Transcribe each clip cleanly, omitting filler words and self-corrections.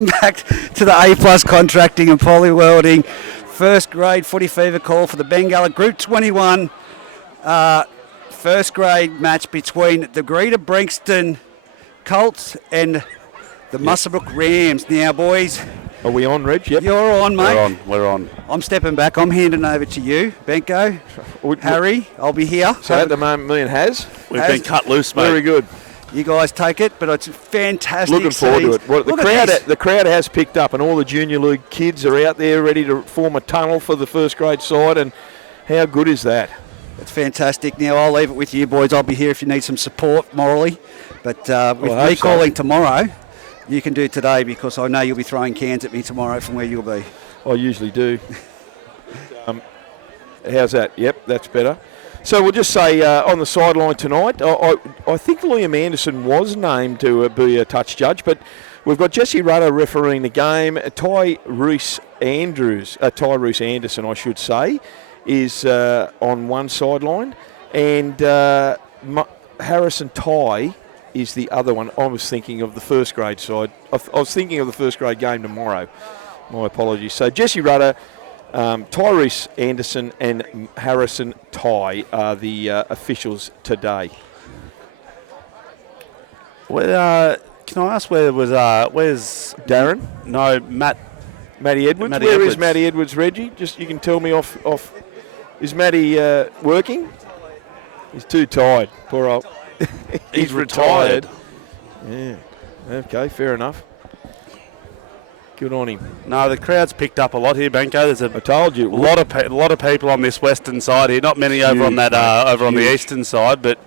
Back to the A+ contracting and poly welding first grade footy fever call for the Bengala Group 21 first grade match between the Greta Branxton Colts and the Muswellbrook Rams. Now, boys, are we on, Reg? Yep. You're on, mate. We're on. I'm stepping back. I'm handing over to you, Benko. Harry, I'll be here. So at the moment, me and We've been cut loose, mate. Very good. You guys take it, but it's fantastic. Looking forward to it. Well, the crowd has picked up, and all the junior league kids are out there ready to form a tunnel for the first grade side. And how good is that? It's fantastic. Now I'll leave it with you, boys. I'll be here if you need some support morally. But with me calling tomorrow, you can do it today because I know you'll be throwing cans at me tomorrow from where you'll be. I usually do. How's that? Yep, that's better. So we'll just say on the sideline tonight, I think Liam Anderson was named to be a touch judge, but we've got Jesse Rudder refereeing the game. Tyrese Anderson, I should say, is on one sideline, and Harrison Ty is the other one. I was thinking of the first grade side. I was thinking of the first grade game tomorrow. My apologies. So Jesse Rudder, Tyrese Anderson and Harrison Ty are the officials today. Well, can I ask where's Darren? No, Matty Edwards. Where is Matty Edwards, Reggie? Just you can tell me off. Is Matty working? He's too tired. Poor old. He's retired. Yeah. Okay, fair enough. Good on him. No, the crowd's picked up a lot here, Benko. I told you, a lot of people on this western side here. Not many over on that on the eastern side, but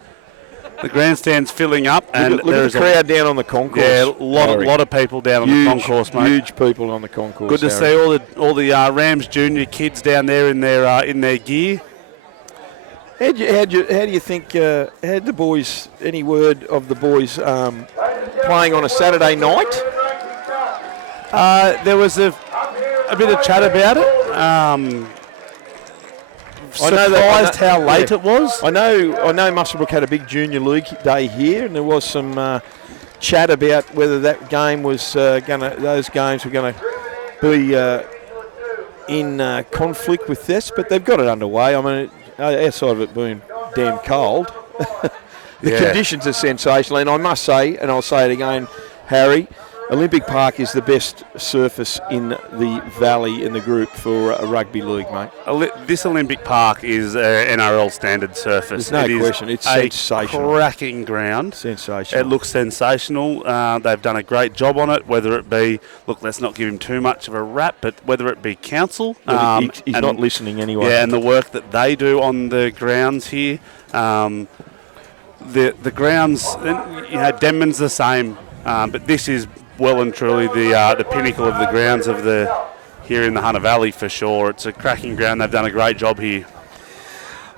the grandstand's filling up, and look at the crowd down on the concourse. Yeah, a lot of people down on the concourse, mate. Huge people on the concourse. Good to see all the Rams junior kids down there in their gear. How do you think? Had the boys any word of the boys playing on a Saturday night? There was a bit of chat about it. Surprised how late it was. I know Muswellbrook had a big junior league day here, and there was some chat about whether that game was those games were going to be in conflict with this, but they've got it underway. I mean, outside of it being damn cold, the conditions are sensational, and I must say, and I'll say it again, Harry, Olympic Park is the best surface in the valley in the group for a rugby league, mate. This Olympic Park is an NRL standard surface. There's no question. It's sensational. Cracking ground. Sensational. It looks sensational. They've done a great job on it, whether it be, let's not give him too much of a rap, but whether it be council. He's not listening anyway. Yeah, and the work that they do on the grounds here. The grounds, Denman's the same, but this is well and truly the pinnacle of the grounds of here in the Hunter Valley for sure. It's a cracking ground. They've done a great job here.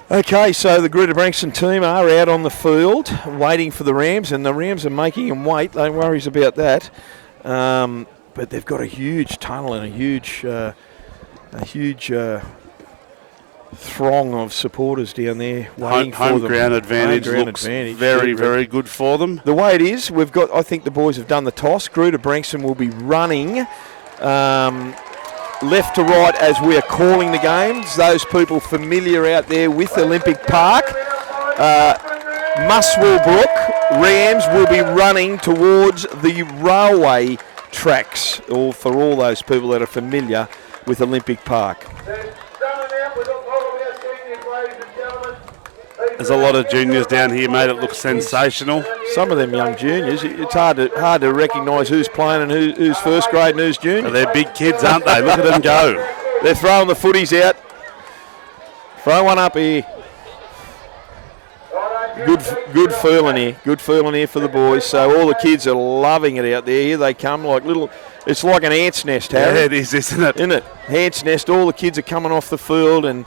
Okay, so the Greta Branxton team are out on the field waiting for the Rams, and the Rams are making them wait. No worries about that. But they've got a huge tunnel and a huge throng of supporters down there waiting for them. Home ground advantage looks very, very good for them. The way it is, I think the boys have done the toss. Greta Branxton will be running left to right as we are calling the games. Those people familiar out there with Olympic Park. Muswellbrook Rams will be running towards the railway tracks, or for all those people that are familiar with Olympic Park. There's a lot of juniors down here, mate. It looks sensational. Some of them young juniors, it's hard to recognise who's playing and who's first grade and who's junior. They're big kids, aren't they? Look at them go. They're throwing the footies out. Throw one up here. Good feeling here. Good feeling here for the boys. So all the kids are loving it out there. Here they come like little. It's like an ant's nest, Harry. Yeah, it is, isn't it? Isn't it? Ant's nest. All the kids are coming off the field, and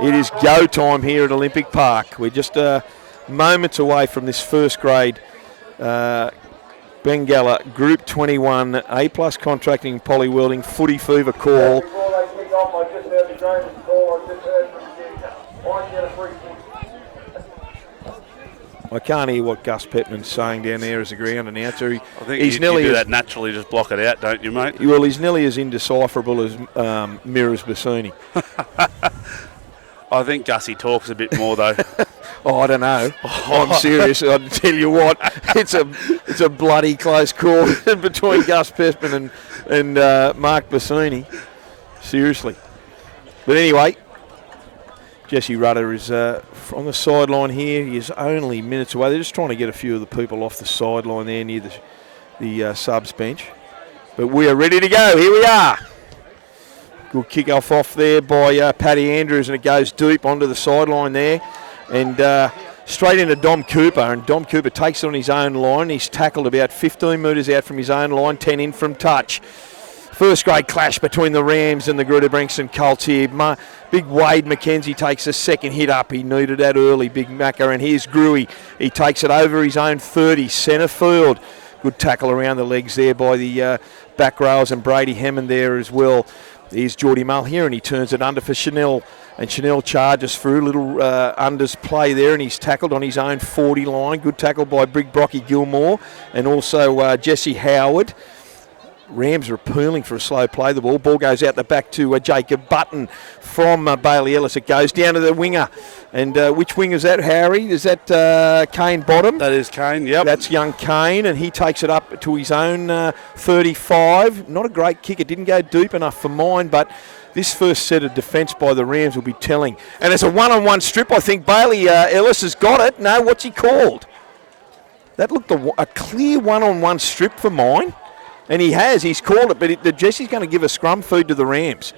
it is go time here at Olympic Park. We're just moments away from this first grade Bengala Group 21 A+ contracting poly welding footy fever call. I can't hear what Gus Petman's saying down there as a ground announcer. I think you do that naturally, just block it out, don't you, mate? Well, he's nearly as indecipherable as Miras Bassini. I think Gussie talks a bit more, though. I don't know. I'm serious. I'll tell you what, it's a bloody close call between Gus Petman and Mark Bassini. Seriously. But anyway, Jesse Rudder is on the sideline here. He is only minutes away. They're just trying to get a few of the people off the sideline there near the subs bench. But we are ready to go. Here we are. Good kick-off off there by Paddy Andrews, and it goes deep onto the sideline there. And straight into Dom Cooper, and Dom Cooper takes it on his own line. He's tackled about 15 metres out from his own line, 10 in from touch. First grade clash between the Rams and the Greta Branxton Colts here. Big Wade McKenzie takes a second hit up. He needed that early, Big Macca. And here's Gruey. He takes it over his own 30, centre field. Good tackle around the legs there by the back rails, and Brady Hammond there as well. Here's Geordie Mulheron. He turns it under for Chanel. And Chanel charges through, little unders play there, and he's tackled on his own 40 line. Good tackle by Big Brocky Gilmore and also Jesse Howard. Rams are appealing for a slow play. The ball goes out the back to Jacob Button from Bailey Ellis. It goes down to the winger. And which wing is that, Harry? Is that Kane Bottom? That is Kane, yep. That's young Kane, and he takes it up to his own 35. Not a great kick. It didn't go deep enough for mine, but this first set of defence by the Rams will be telling. And it's a one-on-one strip. I think Bailey Ellis has got it. No, what's he called? That looked a clear one-on-one strip for mine. And he has. He's called it. But Jesse's going to give a scrum feed to the Rams.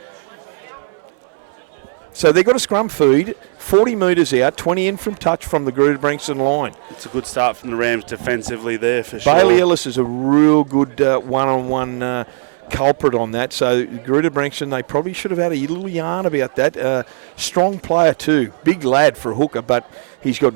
So they've got a scrum feed, 40 metres out, 20 in from touch from the Greta Branxton line. It's a good start from the Rams defensively there for sure. Bailey Ellis is a real good one-on-one culprit on that. So Greta Branxton, they probably should have had a little yarn about that. Strong player too. Big lad for a hooker, but he's got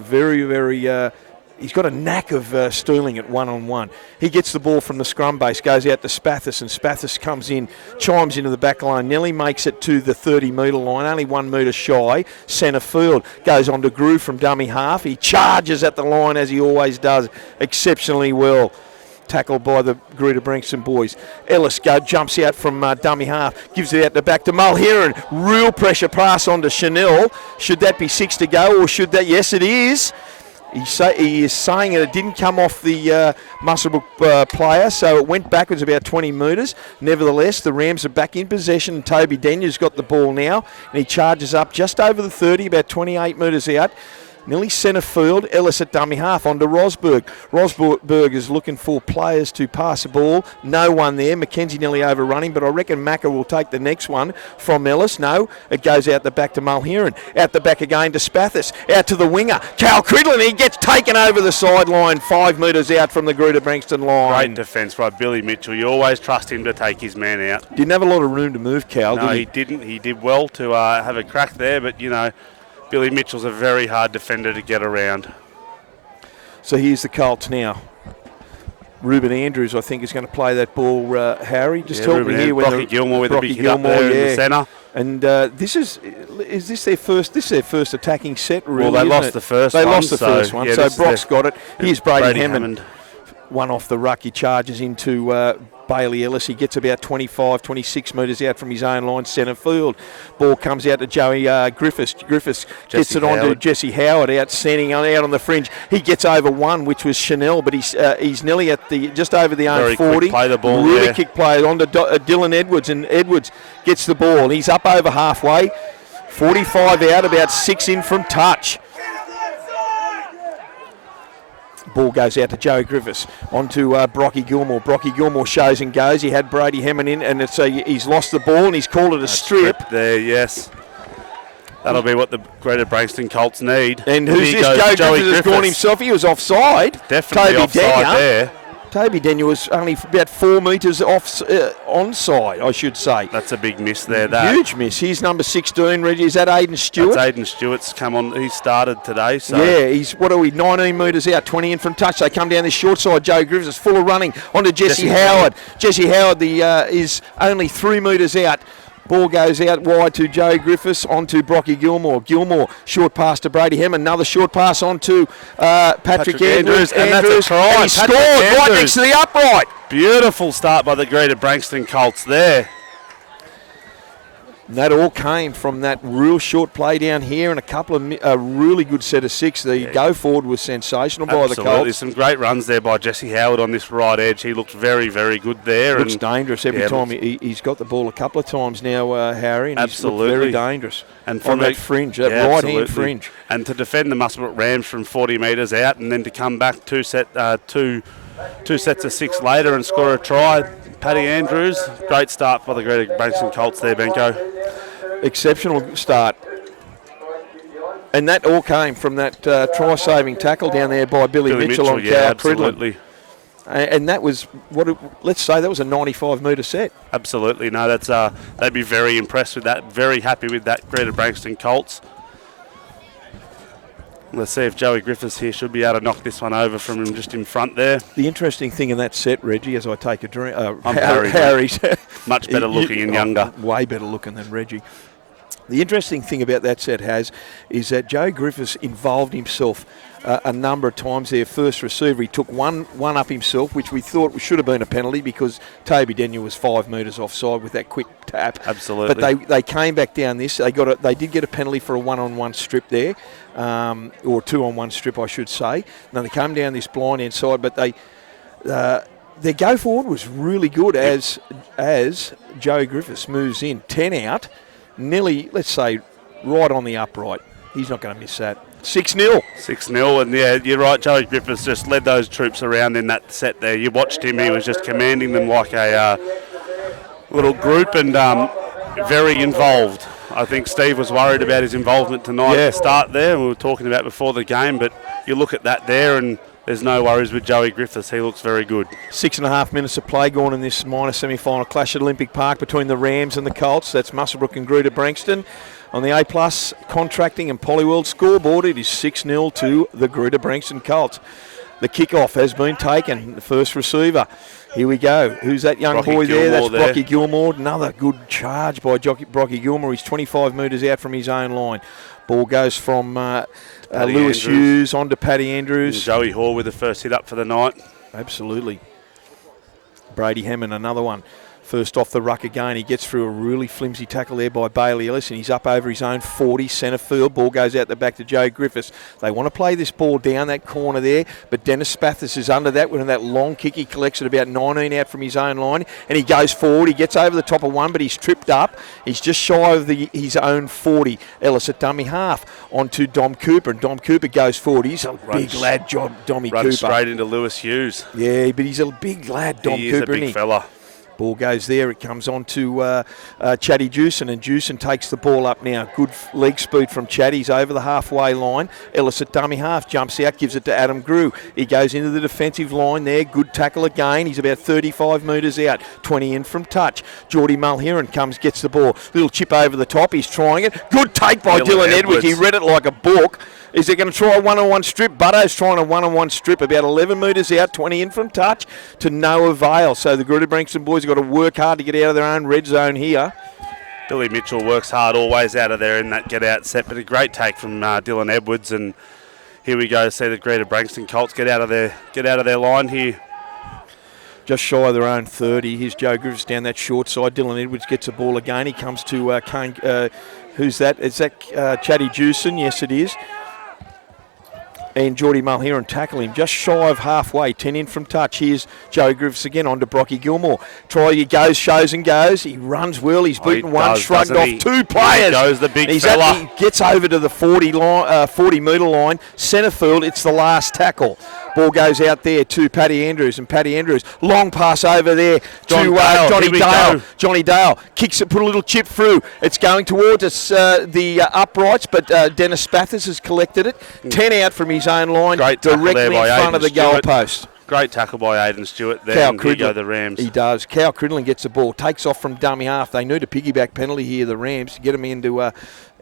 he's got a knack of Sterling at one-on-one. He gets the ball from the scrum base, goes out to Spathis, and Spathis comes in, chimes into the back line. Nelly makes it to the 30-metre line, only 1 metre shy. Centre field goes on to Grew from dummy half. He charges at the line, as he always does, exceptionally well. Tackled by the Greta Branxton boys. Ellis jumps out from dummy half, gives it out the back to Mulheron. Real pressure pass on to Chanel. Should that be 6 to go, or should that? Yes, it is. He is saying it didn't come off the Muswellbrook player, so it went backwards about 20 metres. Nevertheless, the Rams are back in possession. Toby Denya's got the ball now, and he charges up just over the 30, about 28 metres out. Nearly centre field. Ellis at dummy half onto Rosberg. Rosberg is looking for players to pass the ball. No one there. McKenzie nearly overrunning, but I reckon Macca will take the next one from Ellis. No, it goes out the back to Mulheron. Out the back again to Spathis. Out to the winger. Cal Cridlin, he gets taken over the sideline, 5 metres out from the Greta Branxton line. Great defence by Billy Mitchell. You always trust him to take his man out. Didn't have a lot of room to move, Cal, no, did he didn't. He did well to have a crack there, but, you know, Billy Mitchell's a very hard defender to get around. So here's the Colts now. Ruben Andrews, I think, is going to play that ball, Harry. Just help me here. Brocky Gilmore with a big hit up there in the centre. And this is their first? This is their first attacking set, really. Well, they lost the first one. They lost the first one, so Brock's got it. Here's Brady Hammond. One off the ruck. He charges into Bailey Ellis. He gets about 25, 26 metres out from his own line, centre field. Ball comes out to Joey Griffiths. Griffiths gets it on to Jesse Howard, out on the fringe. He gets over one, which was Chanel, but he's nearly at just over the own 40. Quick play the ball. Really kick play on to Dylan Edwards, and Edwards gets the ball. He's up over halfway. 45 out, about 6 in from touch. Ball goes out to Joey Griffiths, onto Brocky Gilmore. Brocky Gilmore shows and goes. He had Brady Hammond in, and he's lost the ball, and he's called it a strip. There, yes. That'll be what the Greta Branxton Colts need. And who's this? Joey Griffiths has gone himself. He was offside. Definitely Toby offside there. Toby Denya was only about 4 metres onside, I should say. That's a big miss there. That huge miss. Here's number 16, Reggie. Is that Aidan Stewart? That's Aidan Stewart's come on. He started today. So yeah, he's 19 metres out, 20 in from touch. They come down this short side. Joe Griffiths is full of running onto Jesse Howard. Jesse Howard is only 3 metres out. Ball goes out wide to Joey Griffiths, onto Brocky Gilmore. Gilmore, short pass to Brady Hammond. Another short pass onto Patrick Andrews. And that's a try. And he scored right next to the upright. Beautiful start by the Greta Branxton Colts there. And that all came from that real short play down here and a couple of a really good set of six. The go forward was sensational by the Colts. Some great runs there by Jesse Howard on this right edge. He looked very, very good there. Looks dangerous every time. He's got the ball a couple of times now, Harry, and he's looked very dangerous. And from that fringe, that right-hand fringe. And to defend the Muswellbrook Rams from 40 metres out and then to come back two sets of six later and score a try. Paddy Andrews, great start by the Greta Branxton Colts there, Benko. Exceptional start. And that all came from that try-saving tackle down there by Billy Mitchell on Cal Cridlin. And that was, let's say that was a 95-metre set. Absolutely. No, that's they'd be very impressed with that, very happy with that Greta Branxton Colts. Let's see if Joey Griffiths here should be able to knock this one over from him just in front there. The interesting thing in that set, Reggie, as I take a drink, Harry's much better looking and younger. Way better looking than Reggie. The interesting thing about that set is that Joey Griffiths involved himself a number of times there. First receiver, he took one up himself, which we thought should have been a penalty because Toby Daniel was 5 metres offside with that quick tap. Absolutely. But they came back down this. They did get a penalty for a one-on-one strip there, or two-on-one strip, I should say. Now they came down this blind end side, but their go forward was really good as Joey Griffiths moves in 10 out. Nearly, let's say, right on the upright. He's not going to miss that. 6-0. 6-0, and yeah, you're right. Joey Griffiths just led those troops around in that set there. You watched him; he was just commanding them like a little group and very involved. I think Steve was worried about his involvement tonight at the start there. We were talking about before the game, but you look at that there and there's no worries with Joey Griffiths. He looks very good. 6.5 minutes of play gone in this minor semi-final clash at Olympic Park between the Rams and the Colts. That's Muswellbrook and Greta Branxton. On the A+ Contracting and Polyworld scoreboard, it is 6-0 to the Greta Branxton Colts. The kickoff has been taken. The first receiver. Here we go. Who's that young boy there? That's Brocky Gilmore. Another good charge by Brocky Gilmore. He's 25 metres out from his own line. Ball goes from Lewis Hughes on to Paddy Andrews. And Joey Hall with the first hit up for the night. Absolutely. Brady Hammond, another one. First off the ruck again. He gets through a really flimsy tackle there by Bailey Ellis, and he's up over his own 40, centre field. Ball goes out the back to Joe Griffiths. They want to play this ball down that corner there, but Dennis Spathis is under that. With that long kick, he collects it about 19 out from his own line, and he goes forward. He gets over the top of one, but he's tripped up. He's just shy of his own 40. Ellis at dummy half onto Dom Cooper, and Dom Cooper goes forward. He's a big lad, Dommy Cooper. Runs straight into Lewis Hughes. Yeah, but he's a big lad, Dom Cooper. He's a big fella. Ball goes there. It comes on to Chatty Jewson, and Jewson takes the ball up now. Good leg speed from Chatty. He's over the halfway line. Ellis at dummy half jumps out, gives it to Adam Grew. He goes into the defensive line there. Good tackle again. He's about 35 metres out, 20 in from touch. Geordie Mulheron gets the ball. Little chip over the top. He's trying it. Good take by Dylan Edwards. He read it like a book. Is he going to try a one-on-one strip? Butto's trying a one-on-one strip about 11 metres out, 20 in from touch, to no avail. So the Greta Branxton boys have got to work hard to get out of their own red zone here. Billy Mitchell works hard always out of there in that get-out set, but a great take from Dylan Edwards. And here we go to see the Greta Branxton Colts get out of their line here. Just shy of their own 30. Here's Joe Griffiths down that short side. Dylan Edwards gets the ball again. He comes to Kane. Who's that? Is that Chatty Jewson? Yes, it is. And Geordie Mulheron tackle him just shy of halfway, 10 in from touch. Here's Joe Griffiths again on to Brocky Gilmore. He goes, shows and goes. He runs well. He's beaten one, shrugged off two players. He goes the big fella. He gets over to the 40-metre line. Centre field, it's the last tackle. Ball goes out there to Paddy Andrews, and Paddy Andrews, long pass over there to Johnny Dale. Johnny Dale kicks it, put a little chip through. It's going towards us, the uprights, but Dennis Spathis has collected it. 10 out from his own line, directly in front of the goalpost. Great tackle by Aidan Stewart there, and here go the Rams. He does. Cal Cridlin gets the ball, takes off from dummy half. They need a piggyback penalty here, the Rams, to get them into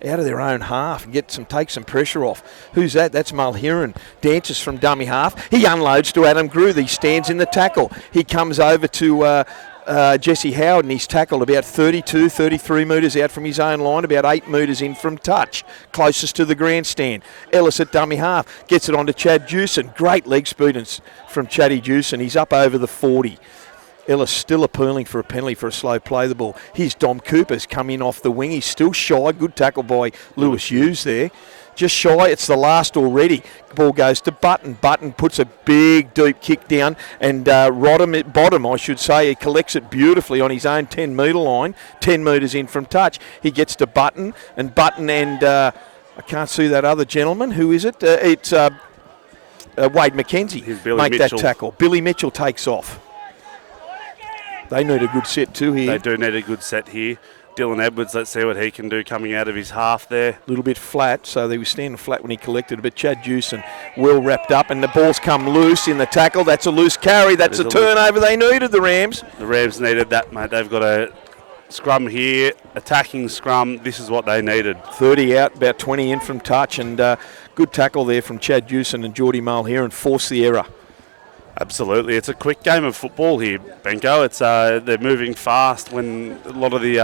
out of their own half and take some pressure off. Who's that? That's Mulheron. Dances from dummy half. He unloads to Adam Grew. He stands in the tackle. He comes over to Jesse Howard, and he's tackled about 32, 33 metres out from his own line, about 8 metres in from touch, closest to the grandstand. Ellis at dummy half, gets it on to Chad Jewson. Great leg speed from Chaddy Jewson. He's up over the 40. Ellis still appealing for a penalty for a slow play the ball. Here's Dom Cooper's come in off the wing. He's still shy. Good tackle by Lewis Hughes there. Just shy, it's the last already. Ball goes to Button. Button puts a big, deep kick down, and Rodham at bottom, I should say. He collects it beautifully on his own 10-metre line, 10 metres in from touch. He gets to Button, and I can't see that other gentleman. Who is it? It's Wade McKenzie. Make Mitchell. that tackle. Billy Mitchell takes off. They need a good set too here. They do need a good set here. Dylan Edwards, let's see what he can do coming out of his half there. A little bit flat, so they were standing flat when he collected it, but Chad Jewson well wrapped up, and the ball's come loose in the tackle. That's a loose carry. That's a turnover they needed, the Rams. The Rams needed that, mate. They've got a scrum here, attacking scrum. This is what they needed. 30 out, about 20 in from touch, and good tackle there from Chad Jewson and Geordie Mulher, and force the error. Absolutely. It's a quick game of football here, Benko. It's they're moving fast when a lot of the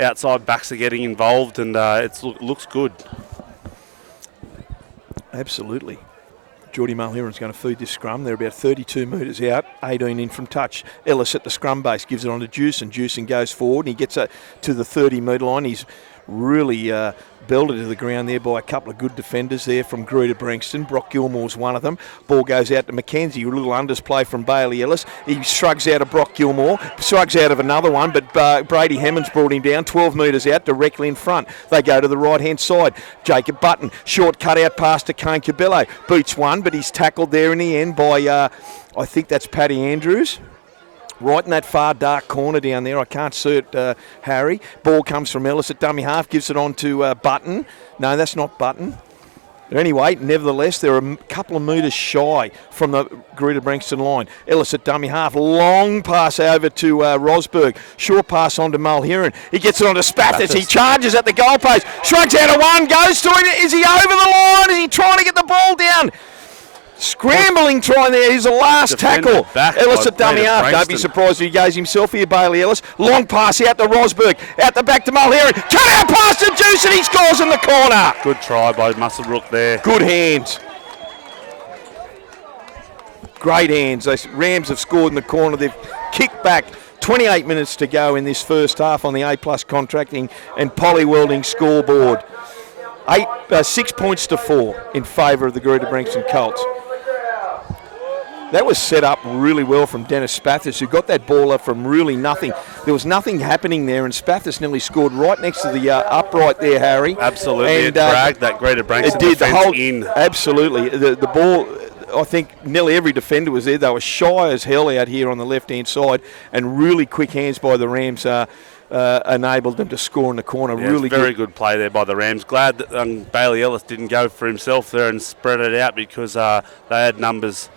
outside backs are getting involved, and it looks good. Absolutely. Geordie Mulheron's going to feed this scrum. They're about 32 metres out, 18 in from touch. Ellis at the scrum base gives it on to Jewson. Jewson goes forward and he gets to the 30-metre line. He's really belted to the ground there by a couple of good defenders there from Greta Branxton. Brock Gilmore's one of them. Ball goes out to McKenzie. A little underplay from Bailey Ellis. He shrugs out of Brock Gilmore, shrugs out of another one, but Brady Hammond's brought him down 12 metres out, directly in front. They go to the right-hand side. Jacob Button, short cut-out pass to Kane Cabello. Beats one, but he's tackled there in the end by, I think that's Paddy Andrews. Right in that far dark corner down there. I can't see it, Harry. Ball comes from Ellis at dummy half, gives it on to Button. No, that's not Button. Anyway, nevertheless, they're a couple of metres shy from the Greta Branxton line. Ellis at dummy half. Long pass over to Rosberg. Short pass on to Mulheron. He gets it on to Spathis. He charges at the goalpost. Shrugs out of one. Goes to it. Is he over the line? Is he trying to get the ball down? Scrambling try there. He's the last tackle. Ellis at dummy half. Don't be surprised if he goes himself here, Bailey Ellis. Long pass out to Rosberg. Out the back to Mulheron. Cut out pass to Juice, and he scores in the corner. Good try by Muswellbrook there. Good hands. Great hands. The Rams have scored in the corner. They've kicked back. 28 minutes to go in this first half on the A+ Contracting and Poly Welding scoreboard. 6 points to 4 in favour of the Greta Branxton Colts. That was set up really well from Dennis Spathis, who got that ball up from really nothing. There was nothing happening there, and Spathis nearly scored right next to the upright there, Harry. Absolutely, and, it dragged that Greta Branxton defence in. Absolutely. The ball, I think nearly every defender was there. They were shy as hell out here on the left-hand side, and really quick hands by the Rams enabled them to score in the corner. Yeah, really very good play there by the Rams. Glad that Bailey Ellis didn't go for himself there and spread it out, because they had numbers.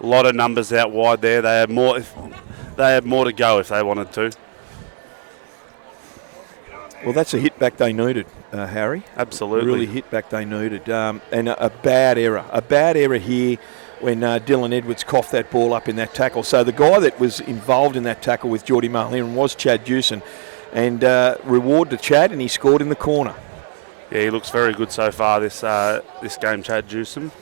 A lot of numbers out wide there. They had more to go if they wanted to. Well, that's a hit back they needed, Harry. Absolutely. Really hit back they needed. And a bad error. A bad error here when Dylan Edwards coughed that ball up in that tackle. So the guy that was involved in that tackle with Geordie Mulheron was Chad Jewson. And reward to Chad, and he scored in the corner. Yeah, he looks very good so far this game, Chad Jewson.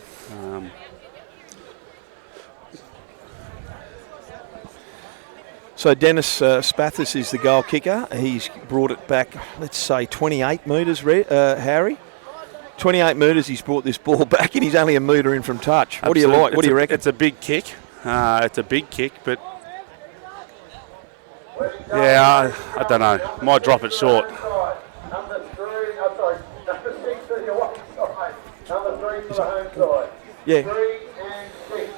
So Dennis Spathis is the goal kicker. He's brought it back, let's say, 28 metres, Harry. 28 metres he's brought this ball back, and he's only a metre in from touch. What do you like? What do you reckon? It's a big kick. It's a big kick, but yeah, I don't know. Might drop it short. Number 6 for the away side. Number 3 for the home side. Yeah. 3 and 6.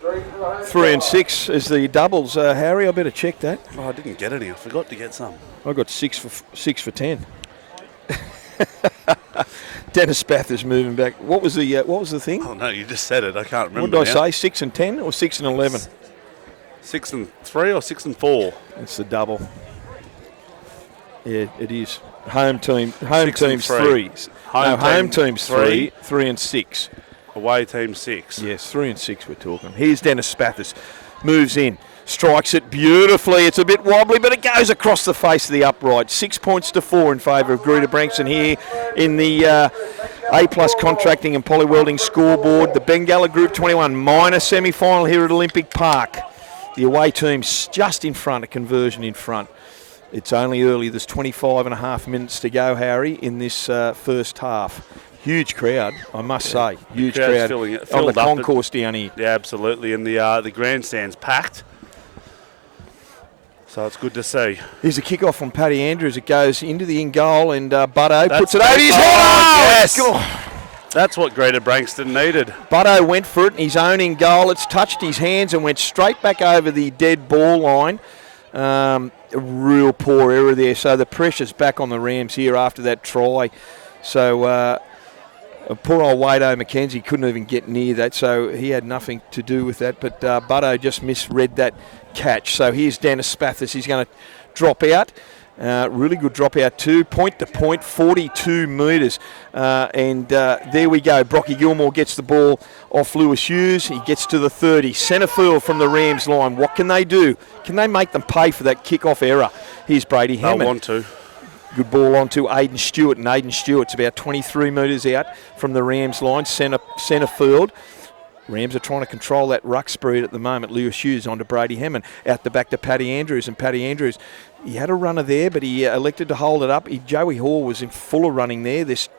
3 for the home 3 and side. 6 is the doubles, Harry. I better check that. Oh, I didn't get any. I forgot to get some. I got 6 for 10. Dennis Spathis moving back. What was the thing? Oh no, you just said it. I can't remember. What did I say? 6 and 10 or 6 and 11? 6 and 3 or 6 and 4? It's the double. Yeah, it is. Home team's 3. Home team's 3. 3 and 6. Away team 6. Yes, 3 and 6 we're talking. Here's Dennis Spathis. Moves in. Strikes it beautifully. It's a bit wobbly, but it goes across the face of the upright. 6 points to 4 in favour of Greta Branxton here in the A+ Contracting and Polywelding scoreboard. The Bengala Group 21 minor semi-final here at Olympic Park. The away team's just in front, a conversion in front. It's only early. There's 25 and a half minutes to go, Harry, in this first half. Huge crowd, I must say. Huge crowd on the concourse down here. Yeah, absolutely. And the grandstand's packed. So it's good to see. Here's a kick-off from Paddy Andrews. It goes into the in-goal, and Butto puts it over his head. Yes. God. That's what Greta Branxton needed. Butto went for it in his own in-goal. It's touched his hands and went straight back over the dead ball line. A real poor error there. So the pressure's back on the Rams here after that try. So poor old Wado McKenzie couldn't even get near that, so he had nothing to do with that. But Butto just misread that catch. So here's Dennis Spathis. He's going to drop out. Really good drop out too. Point to point, 42 metres. And there we go. Brocky Gilmore gets the ball off Lewis Hughes. He gets to the 30. Centre field from the Rams line. What can they do? Can they make them pay for that kick-off error? Here's Brady Hammond. They'll want to. Good ball on to Aidan Stewart, and Aidan Stewart's about 23 metres out from the Rams line, centre field. Rams are trying to control that ruck speed at the moment. Lewis Hughes on to Brady Hammond, out the back to Paddy Andrews, and Paddy Andrews, he had a runner there, but he elected to hold it up. Joey Hall was in full of running there. This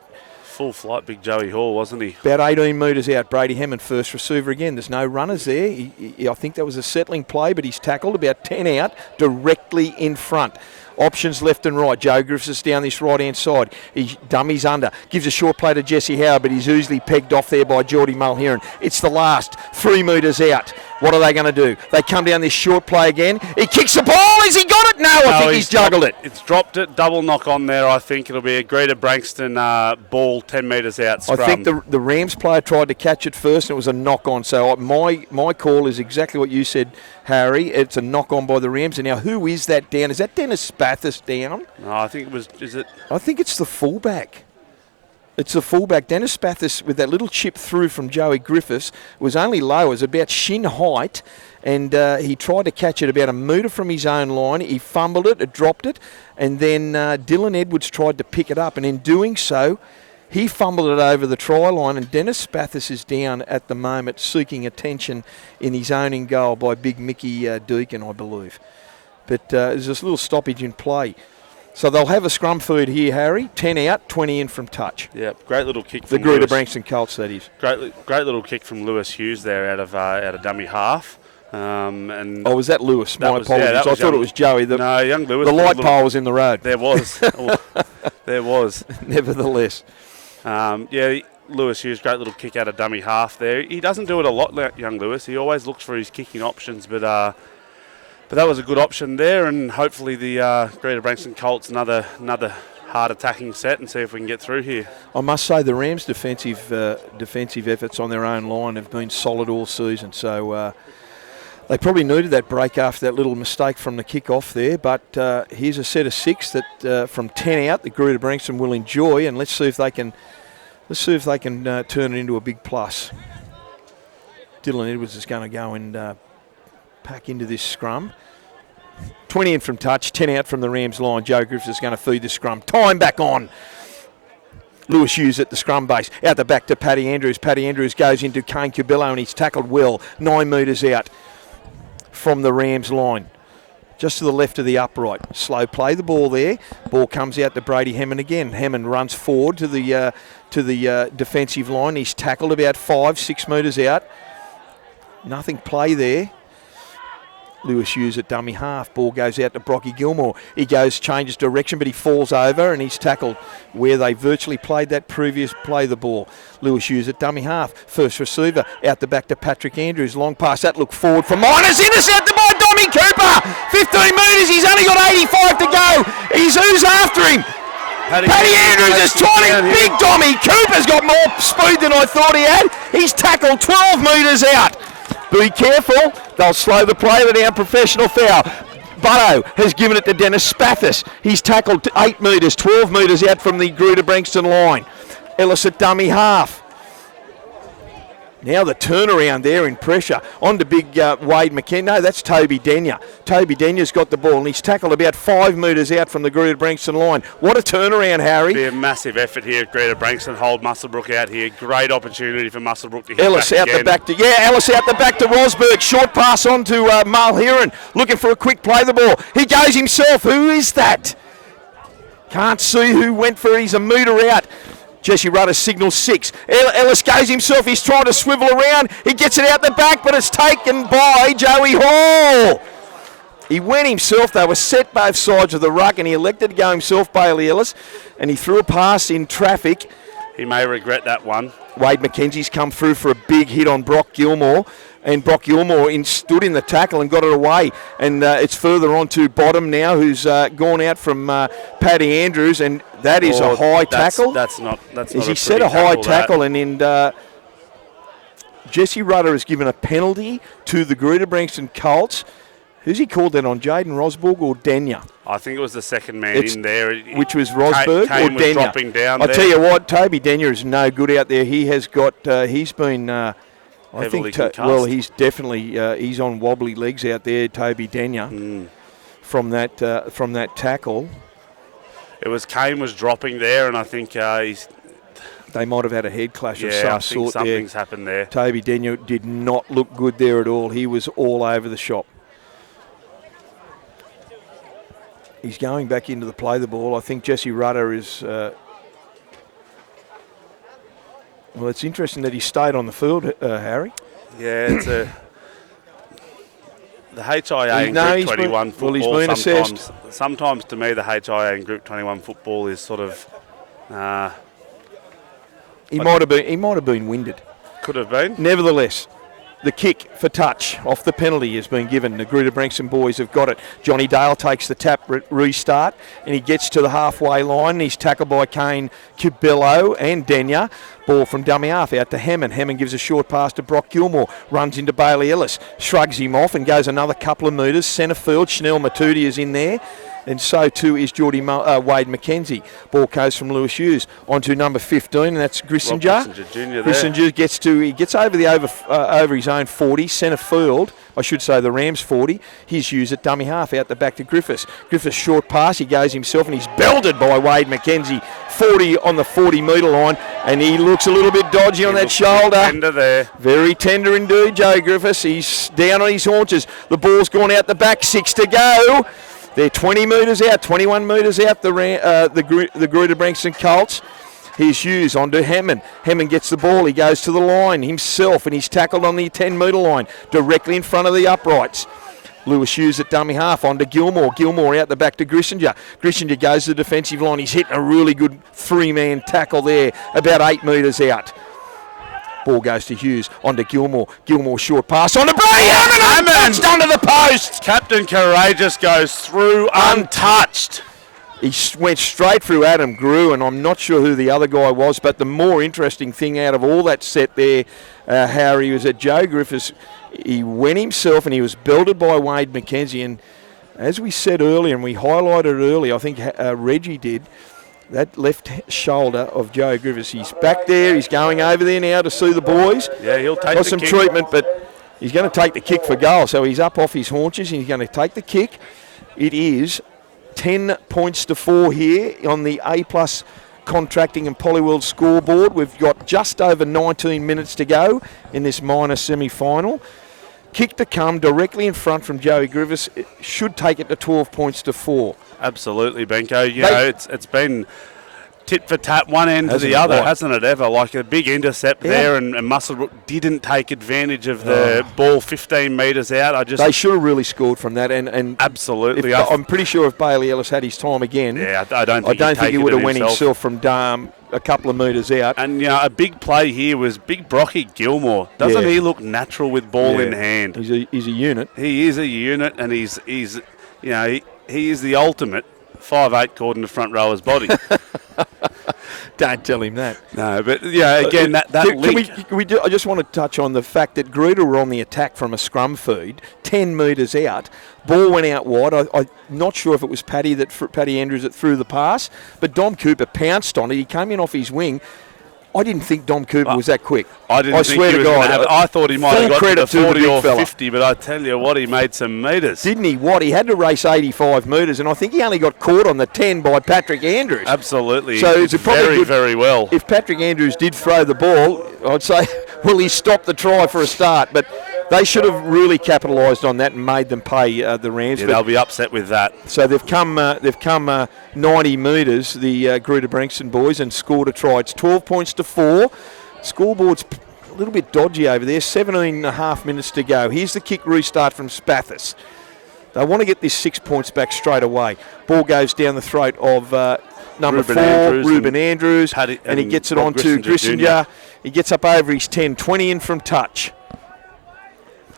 full flight, big Joey Hall, wasn't he? About 18 metres out, Brady Hammond, first receiver again. There's no runners there. I think that was a settling play, but he's tackled about 10 out, directly in front. Options left and right. Joe Griffiths down this right-hand side. He dummies under. Gives a short play to Jesse Howard, but he's easily pegged off there by Geordie Mulheron. It's the last 3 metres out. What are they going to do? They come down this short play again. He kicks the ball. Has he got it? No, I think he's juggled it. It's dropped it. Double knock on there, I think. It'll be a Greta Branxton ball 10 metres out scrum. I think the Rams player tried to catch it first and it was a knock on. So my call is exactly what you said, Harry. It's a knock on by the Rams. And now who is that down? Is that Dennis Spathis down? No, I think it was, is it? I think it's the fullback. It's the fullback. Dennis Spathis with that little chip through from Joey Griffiths was only low. It was about shin height. And he tried to catch it about a metre from his own line. He fumbled it, dropped it. And then Dylan Edwards tried to pick it up. And in doing so, he fumbled it over the try line. And Dennis Spathis is down at the moment, seeking attention in his own in goal by big Mickey Deacon, I believe. But there's this little stoppage in play. So they'll have a scrum feed here, Harry. 10 out, 20 in from touch. Yeah, great little kick from the Greta Branxton Colts, that is. Great little kick from Lewis Hughes there out of dummy half. Was that Lewis? My apologies. Yeah, I thought it was Joey. No, young Lewis. The light pole was in the road. There was. There was. Nevertheless. Lewis Hughes, great little kick out of dummy half there. He doesn't do it a lot, young Lewis. He always looks for his kicking options, but that was a good option there, and hopefully the Greta Branxton Colts another hard attacking set and see if we can get through here. I must say the Rams' defensive efforts on their own line have been solid all season, so they probably needed that break after that little mistake from the kick-off there, but here's a set of 6 that from 10 out that Greta Branxton will enjoy, and let's see if they can turn it into a big plus. Dylan Edwards is going to go and pack into this scrum. 20 in from touch, 10 out from the Rams line. Joe Griffiths is going to feed the scrum. Time back on. Lewis Hughes at the scrum base. Out the back to Paddy Andrews. Paddy Andrews goes into Kane Cubillo and he's tackled well. 9 metres out from the Rams line. Just to the left of the upright. Slow play the ball there. Ball comes out to Brady Hammond again. Hammond runs forward to the defensive line. He's tackled about 5-6 metres out. Nothing play there. Lewis Hughes at dummy half. Ball goes out to Brocky Gilmore. He changes direction, but he falls over and he's tackled where they virtually played that previous play the ball. Lewis Hughes at dummy half. First receiver out the back to Patrick Andrews. Long pass. That look forward for Minus. Intercepted by Dommy Cooper. 15 metres. He's only got 85 to go. Who's after him? Paddy Andrews is trying. Big Dommy Cooper's got more speed than I thought he had. He's tackled 12 metres out. Be careful, they'll slow the play down. Professional foul. Butto has given it to Dennis Spathis. He's tackled 8 metres, 12 metres out from the Greta Branxton line. Ellis at dummy half. Now the turnaround there in pressure. On to big Wade McKenzie. No, that's Toby Denyer. Toby Denyer's got the ball and he's tackled about 5 metres out from the Greta Branxton line. What a turnaround, Harry. Be a massive effort here at Greta Branxton. Hold Muswellbrook out here. Great opportunity for Muswellbrook to hit Ellis back out again. the back to, Ellis out the back to Rosberg. Short pass on to Mulheron. Looking for a quick play the ball. He goes himself. Who is that? Can't see who went for it. He's a metre out. Jesse Rudder signals 6. Ellis goes himself. He's trying to swivel around. He gets it out the back, but it's taken by Joey Hall. He went himself. They were set both sides of the ruck, and he elected to go himself, Bailey Ellis, and he threw a pass in traffic. He may regret that one. Wade McKenzie's come through for a big hit on Brock Gilmore, and Brock Gilmore stood in the tackle and got it away. And it's further on to Bottom now, who's gone out from Paddy Andrews, and that is a high tackle. That's not He set a high tackle, and Jesse Rudder has given a penalty to the Greta Branxton Colts. Who's he called that on, Jaden Rosberg or Denyer? I think it was the second man in there. Which was Rosberg Kane or was Denyer? dropping down I'll there. tell you what, Toby Denyer is no good out there. He has got, he's been, I Heavily think, concussed. he's definitely, he's on wobbly legs out there, Toby Denyer, from that tackle. It was Kane was dropping there, and I think They might have had a head clash of some I think sort there. something's happened there. Toby Denyer did not look good there at all. He was all over the shop. He's going back into the play the ball. I think Jesse Rudder is... well, it's interesting that he stayed on the field, Harry. Yeah, it's the HIA and No, Group he's 21 been- football. well, he's been assessed. Sometimes to me, the HIA and Group 21 football is sort of He might have been winded. could have been. Nevertheless, the kick for touch off the penalty has been given. The Greta Branxton boys have got it. Johnny Dale takes the tap restart, and he gets to the halfway line. He's tackled by Kane, Cabello and Denyer. Ball from dummy half out to Hammond. Hammond gives a short pass to Brock Gilmore. Runs into Bailey Ellis. Shrugs him off and goes another couple of metres. Centre field, Chanel Matudi is in there. And so too is Wade McKenzie. Ball goes from Lewis Hughes onto number 15, and that's Grissinger. Grissinger Jr. there. Grissinger gets over his own 40, centre field. I should say the Rams 40. Here's Hughes at dummy half out the back to Griffiths. Griffiths short pass. He goes himself and he's belted by Wade McKenzie. 40 on the 40-metre line, and he looks a little bit dodgy on that shoulder. Tender there. Very tender indeed, Joe Griffiths. He's down on his haunches. The ball's gone out the back. 6 to go. They're 20 metres out, 21 metres out, the Greta Branxton Colts. Here's Hughes onto Hammond. Hammond gets the ball. He goes to the line himself, and he's tackled on the 10-metre line, directly in front of the uprights. Lewis Hughes at dummy half onto Gilmore. Gilmore out the back to Grissinger. Grissinger goes to the defensive line. He's hitting a really good 3-man tackle there, about 8 metres out. Ball goes to Hughes, onto Gilmore. Gilmore short pass onto Hammond, untouched onto the post. Captain Courageous goes through untouched. He went straight through Adam Grew, and I'm not sure who the other guy was, but the more interesting thing out of all that set there, Harry, was that Joe Griffiths, he went himself and he was belted by Wade McKenzie, and as we said earlier, and we highlighted earlier, I think Reggie did, that left shoulder of Joe Griffiths. He's back there. He's going over there now to see the boys. Yeah, he'll take Got the some kick. treatment, but he's going to take the kick for goal. So he's up off his haunches and he's going to take the kick. It is 10 points to 4 here on the A+ Contracting and Polyworld scoreboard. We've got just over 19 minutes to go in this minor semi-final. Kick to come directly in front from Joey Griffiths. It should take it to 12 points to 4. Absolutely, Benko. You know, it's been tit for tat, one end to the other, hasn't it ever? Like a big intercept there, and Muswellbrook didn't take advantage of the ball 15 metres out. They should have really scored from that, and absolutely. I'm pretty sure if Bailey Ellis had his time again, I don't think he would have went himself from a couple of metres out. And a big play here was big Brocky Gilmore. Doesn't he look natural with ball in hand? He's a unit. He is a unit, and he's he is the ultimate 5'8" cord in the front rower's body. Don't tell him that. No, but again, that link. I just want to touch on the fact that Greta were on the attack from a scrum feed, 10 metres out. Ball went out wide. I'm not sure if it was Paddy Andrews that threw the pass, but Dom Cooper pounced on it. He came in off his wing. I didn't think Dom Cooper was that quick. I didn't think swear he to was God. gonna have, I thought he might Full have got to credit the to the 40 big or fella. 50, but I tell you what, he made some metres. Didn't he? What? He had to race 85 metres, and I think he only got caught on the 10 by Patrick Andrews. Absolutely. So it's probably very, good. very well. If Patrick Andrews did throw the ball, I'd say, well, he stopped the try for a start, but they should have really capitalised on that and made them pay the Rams. Yeah, But they'll be upset with that. so they've come 90 metres, the Greta Branxton boys, and scored a try. It's 12 points to 4. Scoreboard's a little bit dodgy over there. 17 and a half minutes to go. Here's the kick restart from Spathis. They want to get this 6 points back straight away. Ball goes down the throat of number Ruben 4, Andrews Ruben Andrews, Paddy- and he and gets it Rob on to Grissinger Grissinger. He gets up over his 10, 20 in from touch.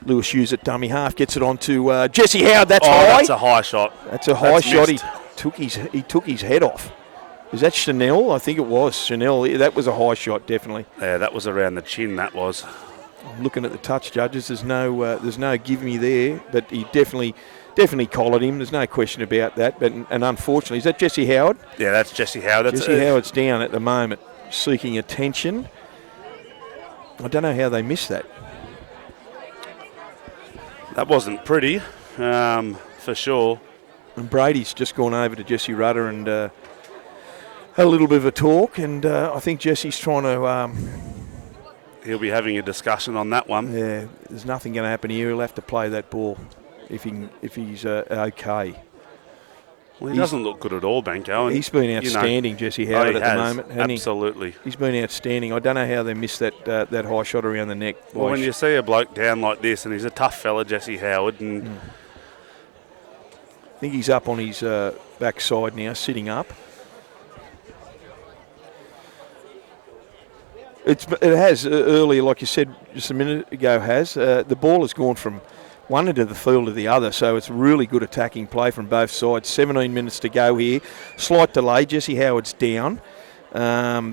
Lewis Hughes at dummy half gets it on to Jesse Howard. That's high. That's a high shot. That's a high That's shot. missed. He took his head off. Is that Chanel? I think it was Chanel. That was a high shot, definitely. Yeah, that was around the chin, that was. I'm looking at the touch judges. There's no give me there, but he definitely collared him. There's no question about that. But and unfortunately, is that Jesse Howard? Yeah, that's Jesse Howard. That's Jesse Howard's down at the moment, seeking attention. I don't know how they missed that. That wasn't pretty, for sure. And Brady's just gone over to Jesse Rudder and had a little bit of a talk. And I think Jesse's trying to. He'll be having a discussion on that one. Yeah, there's nothing going to happen here. He'll have to play that ball if he's okay. Well, he doesn't look good at all, Banco. And, He's been outstanding, Jesse Howard, he at the has, moment. Hasn't he? absolutely. He's been outstanding. I don't know how they missed that high shot around the neck. Well, when you see a bloke down like this, and he's a tough fella, Jesse Howard, and I think he's up on his backside now, sitting up. It has earlier, like you said just a minute ago, the ball has gone from one end of the field to the other, so it's really good attacking play from both sides. 17 minutes to go here. Slight delay. Jesse Howard's down,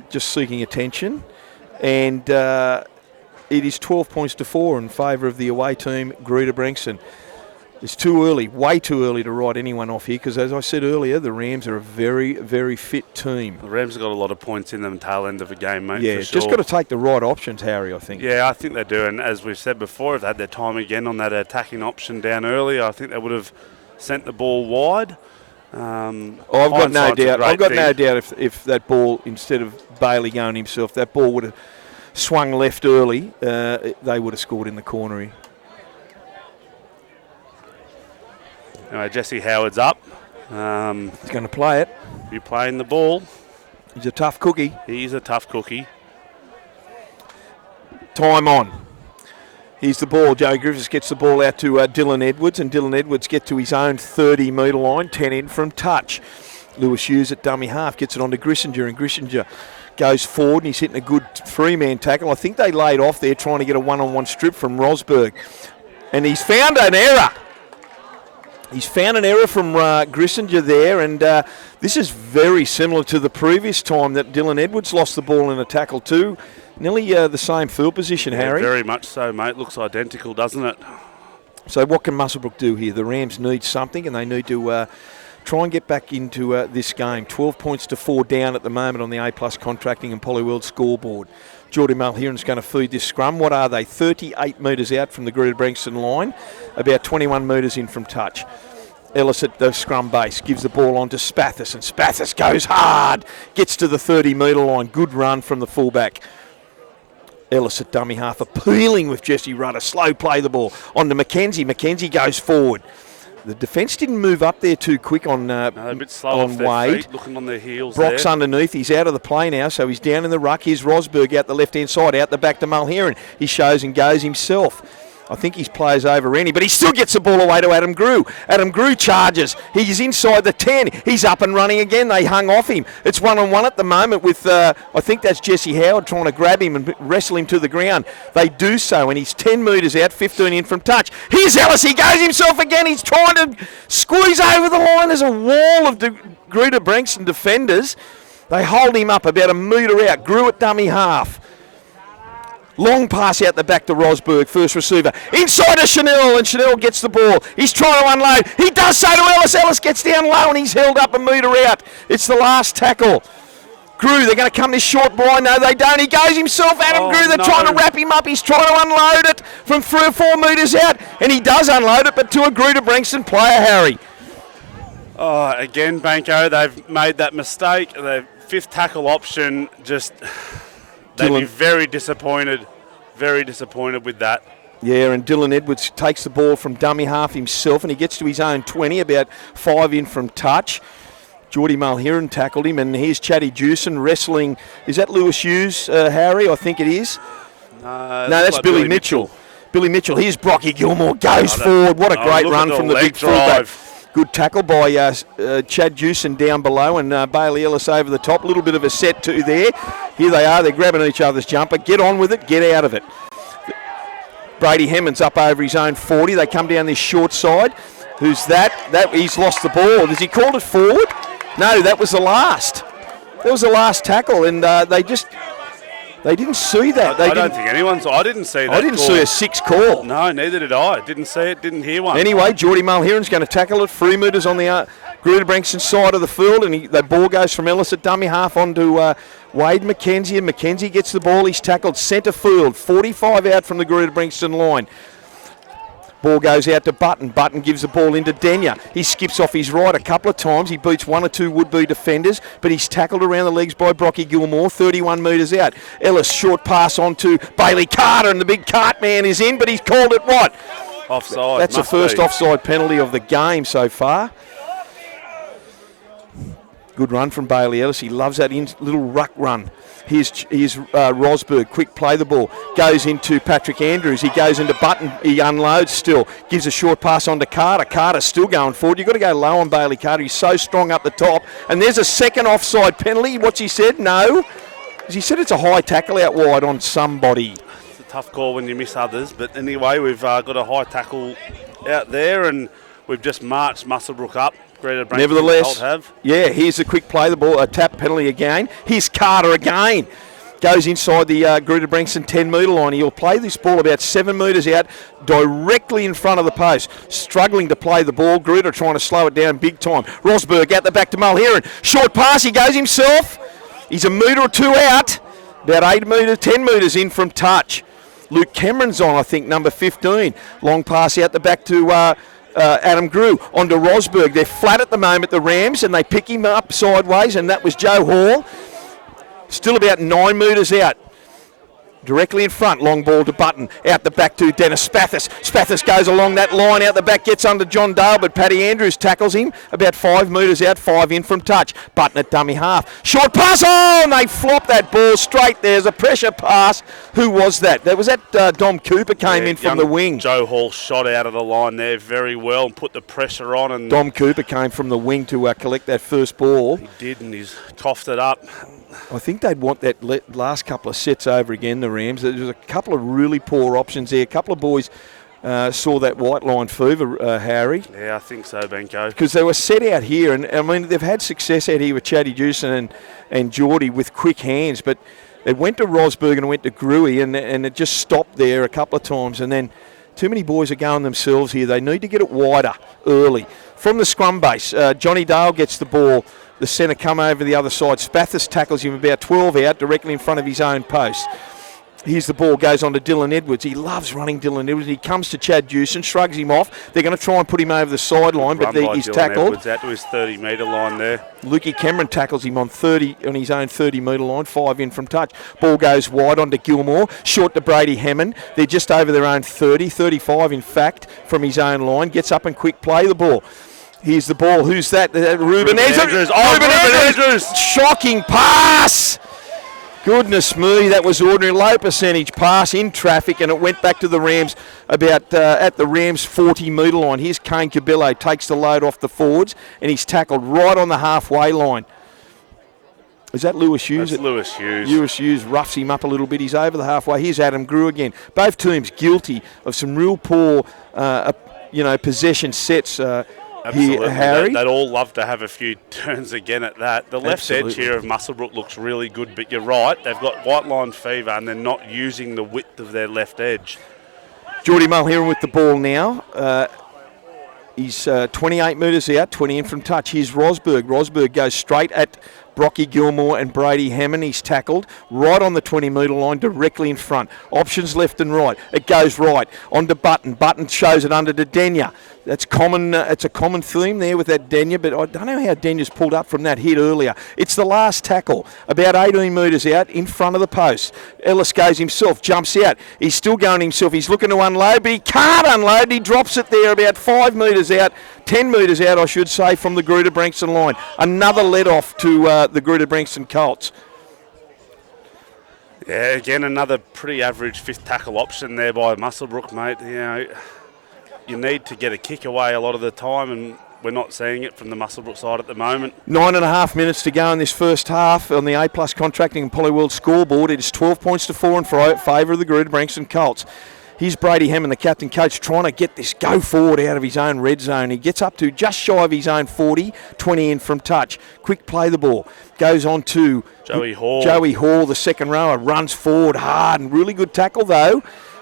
just seeking attention. And it is 12 points to 4 in favour of the away team, Greta Branxton. It's too early, way too early to write anyone off here because, as I said earlier, the Rams are a very, very fit team. the Rams have got a lot of points in them tail end of a game, mate. Yeah, for sure. just got to take the right options, Harry, I think. Yeah, I think they do. And as we've said before, if they had their time again on that attacking option down early, I think they would have sent the ball wide. I've got no doubt. I've got no doubt if that ball, instead of Bailey going himself, that ball would have swung left early, they would have scored in the corner here. Anyway, Jesse Howard's up. He's going to play it. You're playing the ball. He's a tough cookie. He's a tough cookie. Time on. Here's the ball. Joe Griffiths gets the ball out to Dylan Edwards, and Dylan Edwards gets to his own 30-metre line, 10 in from touch. Lewis Hughes at dummy half gets it on to Grissinger, and Grissinger goes forward, and he's hitting a good three-man tackle. I think they laid off there trying to get a one-on-one strip from Rosberg. And he's found an error. He's found an error from Grissinger there, and this is very similar to the previous time that Dylan Edwards lost the ball in a tackle too. Nearly the same field position, Harry. Very much so, mate. Looks identical, doesn't it? So what can Muswellbrook do here? The Rams need something, and they need to try and get back into this game. 12 points to 4 down at the moment on the A-Plus Contracting and Polyworld scoreboard. Geordie Mulheron's going to feed this scrum. What are they? 38 metres out from the Greta Branxton line, about 21 metres in from touch. Ellis at the scrum base gives the ball on to Spathis, and Spathis goes hard, gets to the 30-metre line. Good run from the fullback. Ellis at dummy half, appealing with Jesse Rudder. Slow play the ball on to Mackenzie. Mackenzie goes forward. The defence didn't move up there too quick on A bit slow on off their Wade. feet, looking on their heels. Brock's there. underneath. He's out of the play now, so he's down in the ruck. Here's Rosberg out the left-hand side, out the back to Mulheron. He shows and goes himself. I think his play's over any, but he still gets the ball away to Adam Grew. Adam Grew charges. He's inside the 10. He's up and running again. They hung off him. It's one-on-one at the moment with, I think that's Jesse Howard trying to grab him and wrestle him to the ground. They do so, and he's 10 metres out, 15 in from touch. Here's Ellis. He goes himself again. He's trying to squeeze over the line. There's a wall of Greta Branxton defenders. They hold him up about a metre out. Grew at dummy half. Long pass out the back to Rosberg, first receiver. Inside to Chanel, and Chanel gets the ball. He's trying to unload. He does so to Ellis. Ellis gets down low, and he's held up a metre out. It's the last tackle. Grew, they're going to come this short blind. No, they don't. He goes himself. Adam Grew, they're trying to wrap him up. He's trying to unload it from 3 or 4 metres out. And he does unload it, but to a Greta Branxton player, Harry. Oh, again, Banco, they've made that mistake. The 5th tackle option, just they'd be very disappointed with that. Yeah, and Dylan Edwards takes the ball from dummy half himself, and he gets to his own 20, about 5 in from touch. Geordie Mulheron tackled him, and here's Chatty Jewson wrestling. Is that Lewis Hughes, Harry? I think it is. No, that's like Billy Mitchell. Billy Mitchell. Here's Brocky Gilmore, goes forward. What a great run from the big fullback. Good tackle by Chad Jewson down below, and Bailey Ellis over the top. A little bit of a set to there. Here they are. They're grabbing each other's jumper. Get on with it. Get out of it. Brady Hemmons up over his own 40. They come down this short side. Who's that? He's lost the ball. Has he called it forward? No, that was the last. That was the last tackle, and they didn't see that. I don't think anyone's. I didn't see that. I didn't see a 6 call. No, neither did I. Didn't see it. Didn't hear one. Anyway, Geordie Mulheron's going to tackle it. 3 metres on the Greta Branxton side of the field, and the ball goes from Ellis at dummy half onto Wade McKenzie, and McKenzie gets the ball. He's tackled centre field, 45 out from the Greta Branxton line. Ball goes out to Button. Button gives the ball into Denyer. He skips off his right a couple of times. He beats 1 or 2 would-be defenders, but he's tackled around the legs by Brocky Gilmore, 31 metres out. Ellis, short pass on to Bailey Carter, and the big cart man is in, but he's called it what? Offside. That's the first offside penalty of the game so far. Good run from Bailey Ellis. He loves that little ruck run. Here's Rosberg, quick play the ball, goes into Patrick Andrews, he goes into Button, he unloads still, gives a short pass on to Carter. Carter's still going forward. You've got to go low on Bailey Carter, he's so strong up the top. And there's a second offside penalty. What's he said? No. He said it's a high tackle out wide on somebody. It's a tough call when you miss others, but anyway, we've got a high tackle out there, and we've just marched Muswellbrook up. Nevertheless, yeah, here's a quick play, the ball, a tap penalty again. Here's Carter again. Goes inside the Greta Branxton 10-metre line. He'll play this ball about 7 metres out, directly in front of the post. Struggling to play the ball. Greta trying to slow it down big time. Rosberg out the back to Mulheron. Short pass, he goes himself. He's a metre or 2 out. About 8 metres, 10 metres in from touch. Luke Cameron's on, I think, number 15. Long pass out the back to Adam Grew onto Rosberg. They're flat at the moment, the Rams, and they pick him up sideways, and that was Joe Hall. Still about 9 metres out. Directly in front, long ball to Button. Out the back to Dennis Spathis. Spathis goes along that line, out the back, gets under John Dale, but Paddy Andrews tackles him. About 5 metres out, 5 in from touch. Button at dummy half. Short pass, oh, and they flop that ball straight. There's a pressure pass. Who was that? Was that Dom Cooper came in from the wing. Joe Hall shot out of the line there very well and put the pressure on. And Dom Cooper came from the wing to collect that first ball. He did, and he's coughed it up. I think they'd want that last couple of sets over again, the Rams. There was a couple of really poor options there. A couple of boys saw that white line fever, Harry. Yeah, I think so, Benko. Because they were set out here, and I mean, they've had success out here with Chatty Jewson and Geordie with quick hands, but it went to Rosberg and it went to Gruey, and it just stopped there a couple of times. And then too many boys are going themselves here. They need to get it wider early. From the scrum base, Johnny Dale gets the ball. The centre come over the other side. Spathis tackles him about 12 out, directly in front of his own post. Here's the ball, goes on to Dylan Edwards. He loves running Dylan Edwards. He comes to Chad Jewson, shrugs him off. They're going to try and put him over the sideline, but he's tackled. Edwards out to his 30-metre line there. Lukey Cameron tackles him on his own 30-metre line, 5 in from touch. Ball goes wide onto Gilmore, short to Brady Hammond. They're just over their own 30, 35 in fact, from his own line. Gets up and quick play the ball. Here's the ball. Who's that? Ruben Andrews. Ruben Andrews. Shocking pass. Goodness me, that was ordinary. Low percentage pass in traffic, and it went back to the Rams about at the Rams 40-metre line. Here's Kane Cabillo, takes the load off the forwards, and he's tackled right on the halfway line. Is that Lewis Hughes? That's Lewis Hughes. Lewis Hughes roughs him up a little bit. He's over the halfway. Here's Adam Grew again. Both teams guilty of some real poor, possession sets. Absolutely. Here, Harry. They'd all love to have a few turns again at that. The left edge here of Muswellbrook looks really good, but you're right, they've got white line fever and they're not using the width of their left edge. Geordie Mulheron with the ball now. He's 28 metres out, 20 in from touch. Here's Rosberg. Rosberg goes straight at Brocky Gilmore and Brady Hammond. He's tackled right on the 20-metre line, directly in front. Options left and right. It goes right on to Button. Button shows it under to Denya. That's common. It's a common theme there with that Denya, but I don't know how Denya's pulled up from that hit earlier. It's the last tackle, about 18 metres out in front of the post. Ellis goes himself, jumps out. He's still going himself. He's looking to unload, but he can't unload. He drops it there about 5 metres out, 10 metres out, I should say, from the Greta Branxton line. Another let off to the Greta Branxton Colts. Yeah, again, another pretty average fifth tackle option there by Muswellbrook, mate. You know, you need to get a kick away a lot of the time, and we're not seeing it from the Muswellbrook side at the moment. 9.5 minutes to go in this first half on the A+ Contracting and Polyworld scoreboard. It is 12 points to 4 in favour of the Greta Branxton Colts. Here's Brady Hammond, the captain coach, trying to get this go forward out of his own red zone. He gets up to just shy of his own 40, 20 in from touch. Quick play the ball. Goes on to Joey Hall. Joey Hall, the second rower, runs forward hard and really good tackle though.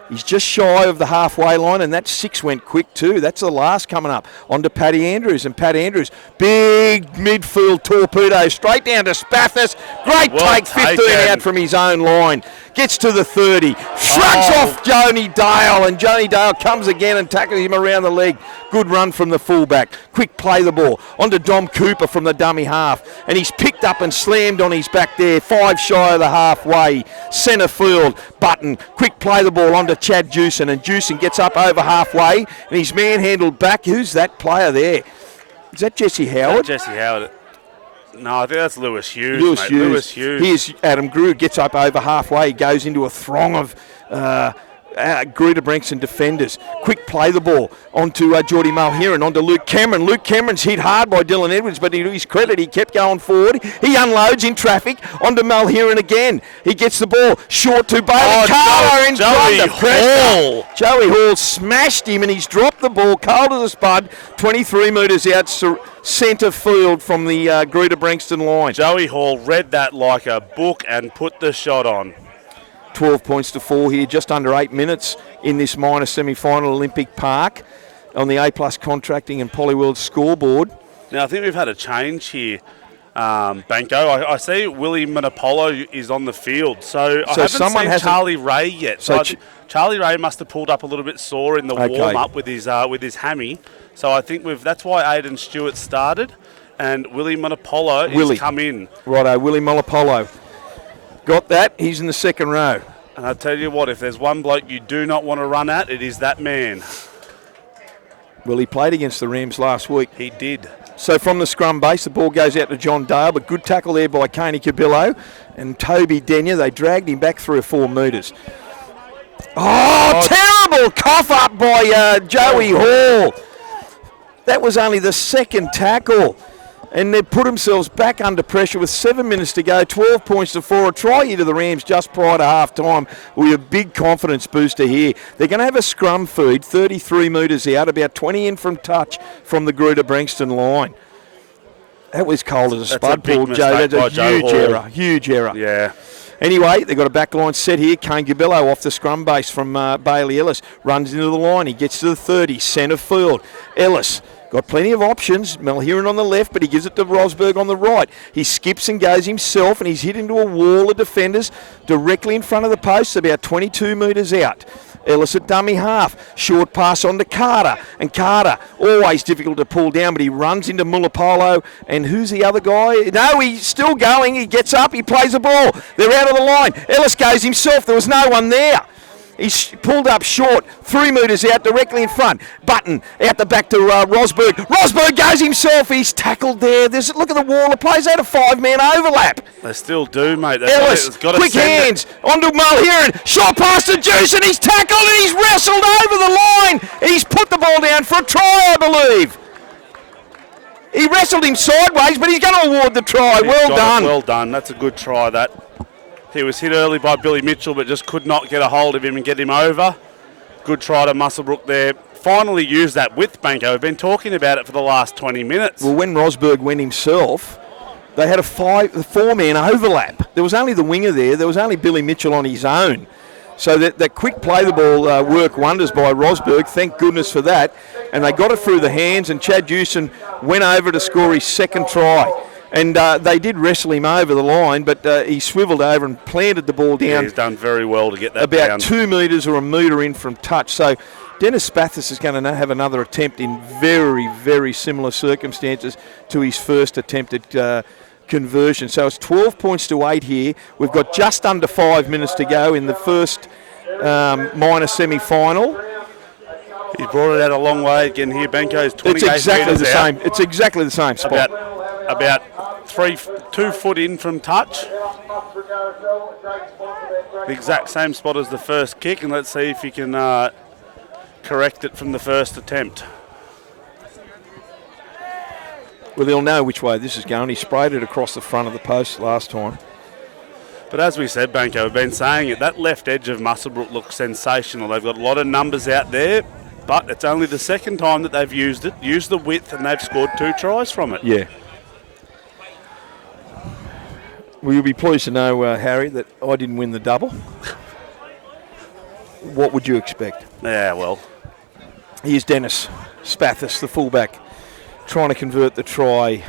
He's just shy of the halfway line, and that 6 went quick too. That's the last coming up. On to Paddy Andrews, and Pat Andrews, big midfield torpedo, straight down to Spathis. Great Well take, 15 taken. out from his own line. Gets to the 30, shrugs off Joni Dale, and Joni Dale comes again and tackles him around the leg. Good run from the fullback. Quick play the ball. On to Dom Cooper from the dummy half, and he's picked up and slammed on his back there, 5 shy of the halfway. Centre field, Button, quick play the ball on to Chad Jewson, and Jewson gets up over halfway, and he's manhandled back. Who's that player there? Is that Jesse Howard? Jesse Howard. No, I think that's Lewis Hughes, Lewis mate. Hughes. Lewis Hughes. Here's Adam Grew, gets up over halfway, goes into a throng of Greta Branxton defenders. Quick play the ball onto Geordie Mulheron, onto Luke Cameron. Luke Cameron's hit hard by Dylan Edwards, but to his credit, he kept going forward. He unloads in traffic onto Mulheron again. He gets the ball short to Bailey Carter in Joey front. Hall. Joey Hall smashed him, and he's dropped the ball cold as a spud, 23 metres out centre field from the Greta Branxton line. Joey Hall read that like a book and put the shot on. 12 points to 4 here, just under 8 minutes in this minor semi-final Olympic Park on the A+ Contracting and Polyworld scoreboard. Now, I think we've had a change here, Banco. I see Willie Monopolo is on the field, so I haven't seen Charlie Ray yet. So Charlie Ray must have pulled up a little bit sore in the warm-up with his hammy. So I think that's why Aidan Stewart started, and Willie Monopolo has come in. Righto, Willie Monopolo. Got that. He's in the second row. And I tell you what, if there's one bloke you do not want to run at, it is that man. Well, he played against the Rams last week. He did. So from the scrum base, the ball goes out to John Dale, but good tackle there by Coney Cabillo and Toby Denya. They dragged him back 3 or 4 metres. Terrible cough up by Joey Hall. That was only the second tackle. And they've put themselves back under pressure with 7 minutes to go, 12 points to 4. A try here to the Rams just prior to half-time. We have a big confidence booster here. They're going to have a scrum feed, 33 metres out, about 20 in from touch from the Greta Branxton line. That was cold as a spud, Paul Joe. That's a huge error. Huge error. Yeah. Anyway, they've got a back line set here. Kane Gabillo off the scrum base from Bailey Ellis. Runs into the line. He gets to the 30, centre field. Ellis got plenty of options. Mulheron on the left, but he gives it to Rosberg on the right. He skips and goes himself, and he's hit into a wall of defenders directly in front of the post, about 22 metres out. Ellis at dummy half. Short pass on to Carter. And Carter, always difficult to pull down, but he runs into Mulapolo. And who's the other guy? No, he's still going. He gets up. He plays the ball. They're out of the line. Ellis goes himself. There was no one there. He's pulled up short, 3 metres out, directly in front. Button out the back to Rosberg. Rosberg goes himself. He's tackled there. Look at the wall. It plays out a 5-man overlap. They still do, mate. Ellis, quick hands, onto Mulheron. Short pass to Juice, and he's tackled, and he's wrestled over the line. He's put the ball down for a try, I believe. He wrestled him sideways, but he's going to award the try. Well done. Well done. That's a good try, that. He was hit early by Billy Mitchell, but just could not get a hold of him and get him over. Good try to Muswellbrook there. Finally used that width, Banco. We've been talking about it for the last 20 minutes. Well, when Rosberg went himself, they had a 4-man overlap. There was only the winger there. There was only Billy Mitchell on his own. So that quick play the ball worked wonders by Rosberg. Thank goodness for that. And they got it through the hands, and Chad Jewson went over to score his second try. And they did wrestle him over the line, but he swiveled over and planted the ball down. Yeah, he's done very well to get that about down. 2 metres or a metre in from touch. So Dennis Spathis is going to have another attempt in very, very similar circumstances to his first attempted conversion. So it's 12 points to 8 here. We've got just under 5 minutes to go in the first minor semi-final. He's brought it out a long way again here. Benko's 28 It's exactly metres the out. same. It's exactly the same spot. About 2 foot in from touch. The exact same spot as the first kick, and let's see if he can correct it from the first attempt. Well, they'll know which way this is going. He sprayed it across the front of the post last time. But as we said, Benko, we've been saying it, that left edge of Muswellbrook looks sensational. They've got a lot of numbers out there, but it's only the second time that they've used it, used the width, and they've scored 2 tries from it. Yeah. Well, you'll be pleased to know, Harry, that I didn't win the double. What would you expect? Yeah, well, Here's Dennis Spathis, the fullback, trying to convert the try.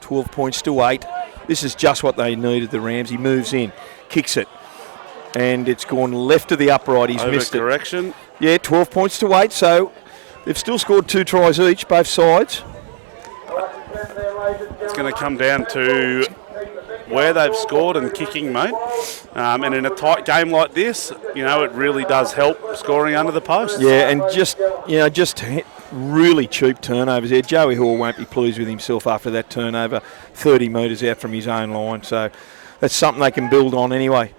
12 points to 8. This is just what they needed, the Rams. He moves in, kicks it, and it's gone left of the upright. He's missed it. correction. Yeah, 12 points to 8, so they've still scored 2 tries each, both sides. It's going to come down to where they've scored and kicking, mate. And in a tight game like this, it really does help scoring under the post. Yeah, and just really cheap turnovers there. Joey Hall won't be pleased with himself after that turnover, 30 metres out from his own line. So that's something they can build on anyway.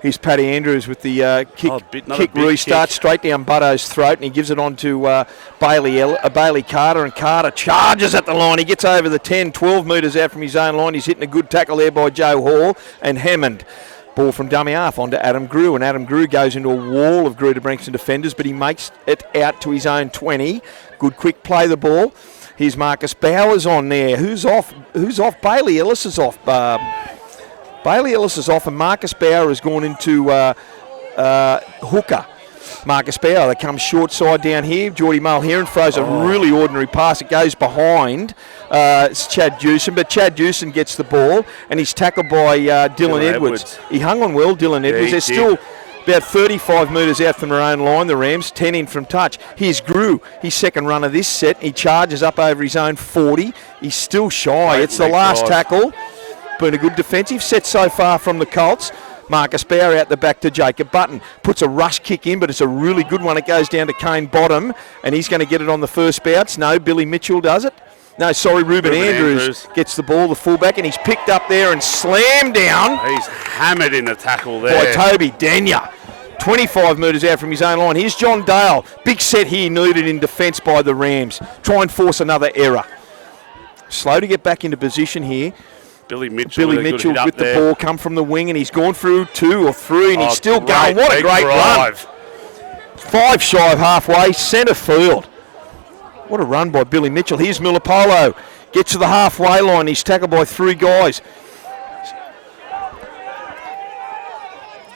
Here's Paddy Andrews with the kick restart straight down Butto's throat, and he gives it on to Bailey Carter, and Carter charges at the line. He gets over the 10, 12 metres out from his own line. He's hitting a good tackle there by Joe Hall and Hammond. Ball from dummy half onto Adam Grew, and Adam Grew goes into a wall of Greta Branxton defenders, but he makes it out to his own 20. Good quick play the ball. Here's Marcus Bowers on there. Who's off? Bailey Ellis is off. Bailey Ellis is off, and Marcus Bauer has gone into hooker. Marcus Bauer, that comes short side down here. Geordie Mulheron throws a really ordinary pass. It goes behind it's Chad Dewson, but Chad Dewson gets the ball, and he's tackled by Dylan Edwards. He hung on well, Dylan Edwards. They're still about 35 metres out from their own line, the Rams, 10 in from touch. Here's Grew, his second run of this set. He charges up over his own 40. He's still shy. It's the last tackle. Been a good defensive set so far from the Colts. Marcus Bauer out the back to Jacob Button. Puts a rush kick in, but it's a really good one. It goes down to Kane Bottom, and he's going to get it on the first bounce. No, Billy Mitchell does it. No, sorry, Ruben Andrews gets the ball, the fullback, and he's picked up there and slammed down. He's hammered in the tackle there. By Toby Denya. 25 metres out from his own line. Here's John Dale. Big set here needed in defence by the Rams. Try and force another error. Slow to get back into position here. Billy Mitchell with the ball, come from the wing, and he's gone through 2 or 3, and he's still going. What a great run. 5 shy of halfway, centre field. What a run by Billy Mitchell. Here's Milipolo. Gets to the halfway line. He's tackled by 3 guys.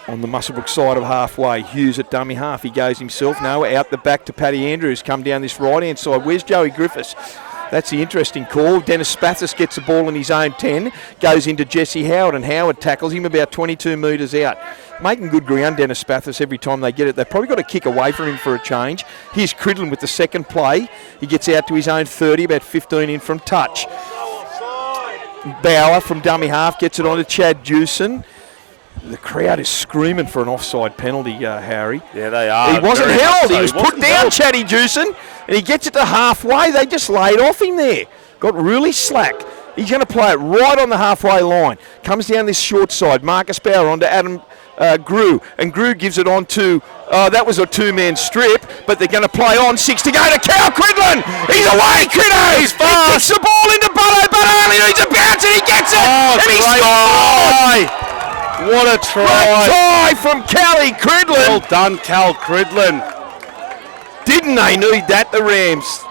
On the Muswellbrook side of halfway, Hughes at dummy half. He goes himself. No, out the back to Paddy Andrews. Come down this right-hand side. Where's Joey Griffiths? That's the interesting call. Dennis Spathis gets the ball in his own 10, goes into Jesse Howard, and Howard tackles him about 22 metres out. Making good ground, Dennis Spathis, every time they get it. They've probably got to kick away from him for a change. Here's Cridlin with the second play. He gets out to his own 30, about 15 in from touch. Bauer from dummy half gets it on to Chad Dewson. The crowd is screaming for an offside penalty, Harry. Yeah, they are. He wasn't held. He was put down, Chaddy Dewson, and he gets it to halfway. They just laid off him there. Got really slack. He's going to play it right on the halfway line. Comes down this short side. Marcus Bauer onto Adam Grew, and Grew gives it on to, that was a 2-man strip, but they're going to play on. 6 to go to Cal Cridlin. He's away, Cridlin. He's fast. He kicks the ball into Butto. Butto only needs a bounce, and he gets it. And he scores. What a try. Great try from Callie Cridlin. Well done, Cal Cridlin. Didn't they need that, the Rams?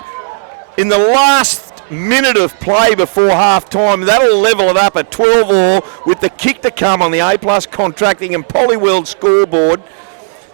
In the last minute of play before half-time, that'll level it up at 12-all with the kick to come on the A+ Contracting and Polyworld scoreboard.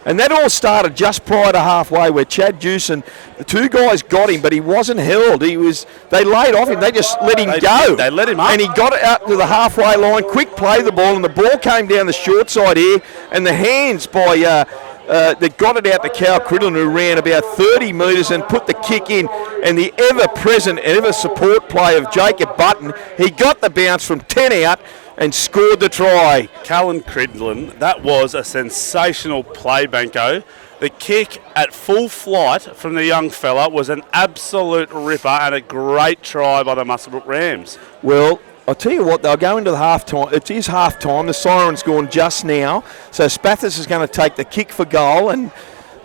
And that all started just prior to halfway where Chad Jewson, the two guys got him, but he wasn't held. They laid off him. They just let him go. They let him up. And he got it out to the halfway line, quick play the ball, and the ball came down the short side here, and the hands by that got it out to Cal Cridlin, who ran about 30 metres and put the kick in, and the ever-present, ever-support play of Jacob Button. He got the bounce from 10 out and scored the try. Callan Cridlin, that was a sensational play, Benko. The kick at full flight from the young fella was an absolute ripper and a great try by the Muswellbrook Rams. Well, I'll tell you what, they'll go into the half-time. It is half-time. The siren's gone just now. So Spathis is going to take the kick for goal, and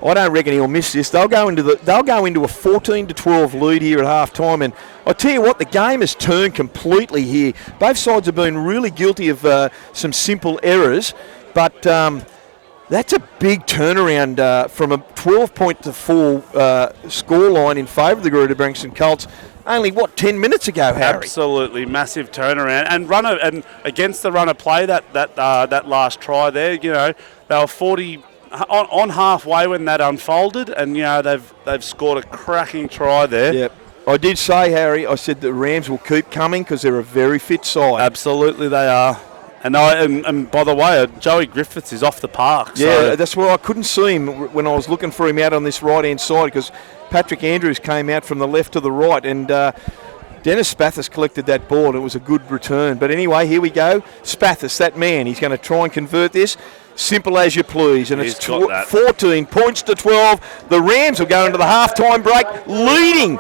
I don't reckon he'll miss this. They'll go into a 14-12 lead here at half-time, and I'll tell you what, the game has turned completely here. Both sides have been really guilty of some simple errors, but that's a big turnaround from a 12-4 scoreline in favour of the Greta Branxton Colts. Only 10 minutes ago, Harry? Absolutely massive turnaround and against the runner play that last try there. You know, they were 40 on halfway when that unfolded, and you know they've scored a cracking try there. Yep. I did say, Harry, I said the Rams will keep coming because they're a very fit side. Absolutely, they are. And by the way, Joey Griffiths is off the park. Yeah, so. that's where I couldn't see him when I was looking for him out on this right-hand side because Patrick Andrews came out from the left to the right, and Dennis Spathis collected that ball, and it was a good return. But anyway, here we go. Spathis, that man, he's going to try and convert this. Simple as you please, and it's 14 points to 12. The Rams will go into the halftime break leading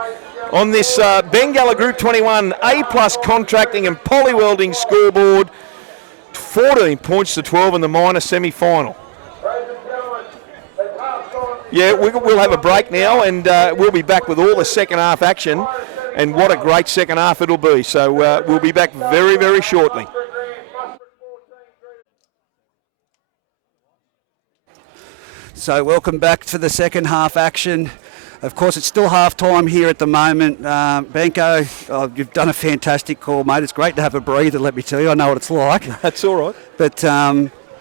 on this Bengala Group 21 A+ contracting and polywelding scoreboard. 14 points to 12 in the minor semi-final. Yeah, we'll have a break now, and we'll be back with all the second half action, and what a great second half it'll be. So we'll be back very, very shortly. So welcome back to the second half action. Of course, it's still half-time here at the moment. Benko, you've done a fantastic call, mate. It's great to have a breather, let me tell you. I know what it's like. That's all right. But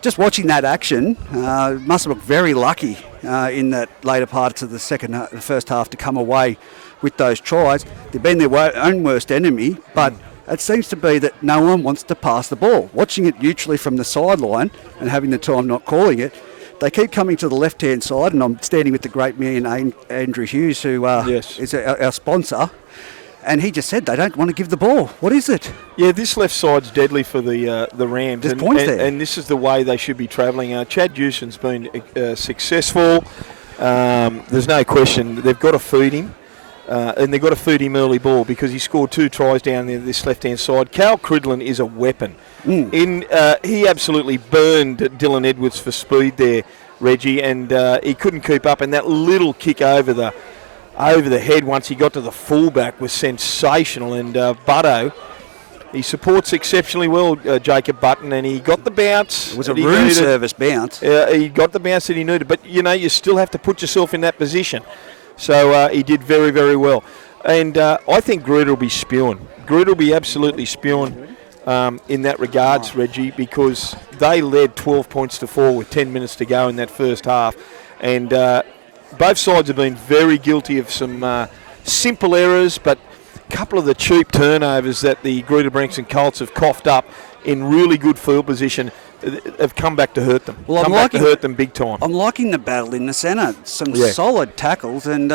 just watching that action, must have looked very lucky in that later part of the first half to come away with those tries. They've been their own worst enemy, but it seems to be that no one wants to pass the ball. Watching it neutrally from the sideline and having the time not calling it, they keep coming to the left-hand side, and I'm standing with the great man Andrew Hughes, who is our sponsor, and he just said they don't want to give the ball. What is it? Yeah, this left side's deadly for the Rams. There's points there. And this is the way they should be travelling. Chad Jewson's been successful. There's no question. They've got to feed him. And they've got to feed him early ball because he scored 2 tries down there this left-hand side. Cal Cridlin is a weapon. He absolutely burned Dylan Edwards for speed there, Reggie, and he couldn't keep up. And that little kick over the head once he got to the fullback was sensational. And Butto, he supports exceptionally well, Jacob Button, and he got the bounce. It was a room service bounce. He got the bounce that he needed, but you still have to put yourself in that position. So he did very, very well. And I think Greta will be spewing. Greta will be absolutely spewing in that regards, Reggie, because they led 12 points to 4 with 10 minutes to go in that first half. And both sides have been very guilty of some simple errors, but a couple of the cheap turnovers that the Greta Branxton Colts have coughed up in really good field position have come back to hurt them. Well, come back to hurt them big time. I'm liking the battle in the centre. Some solid tackles, and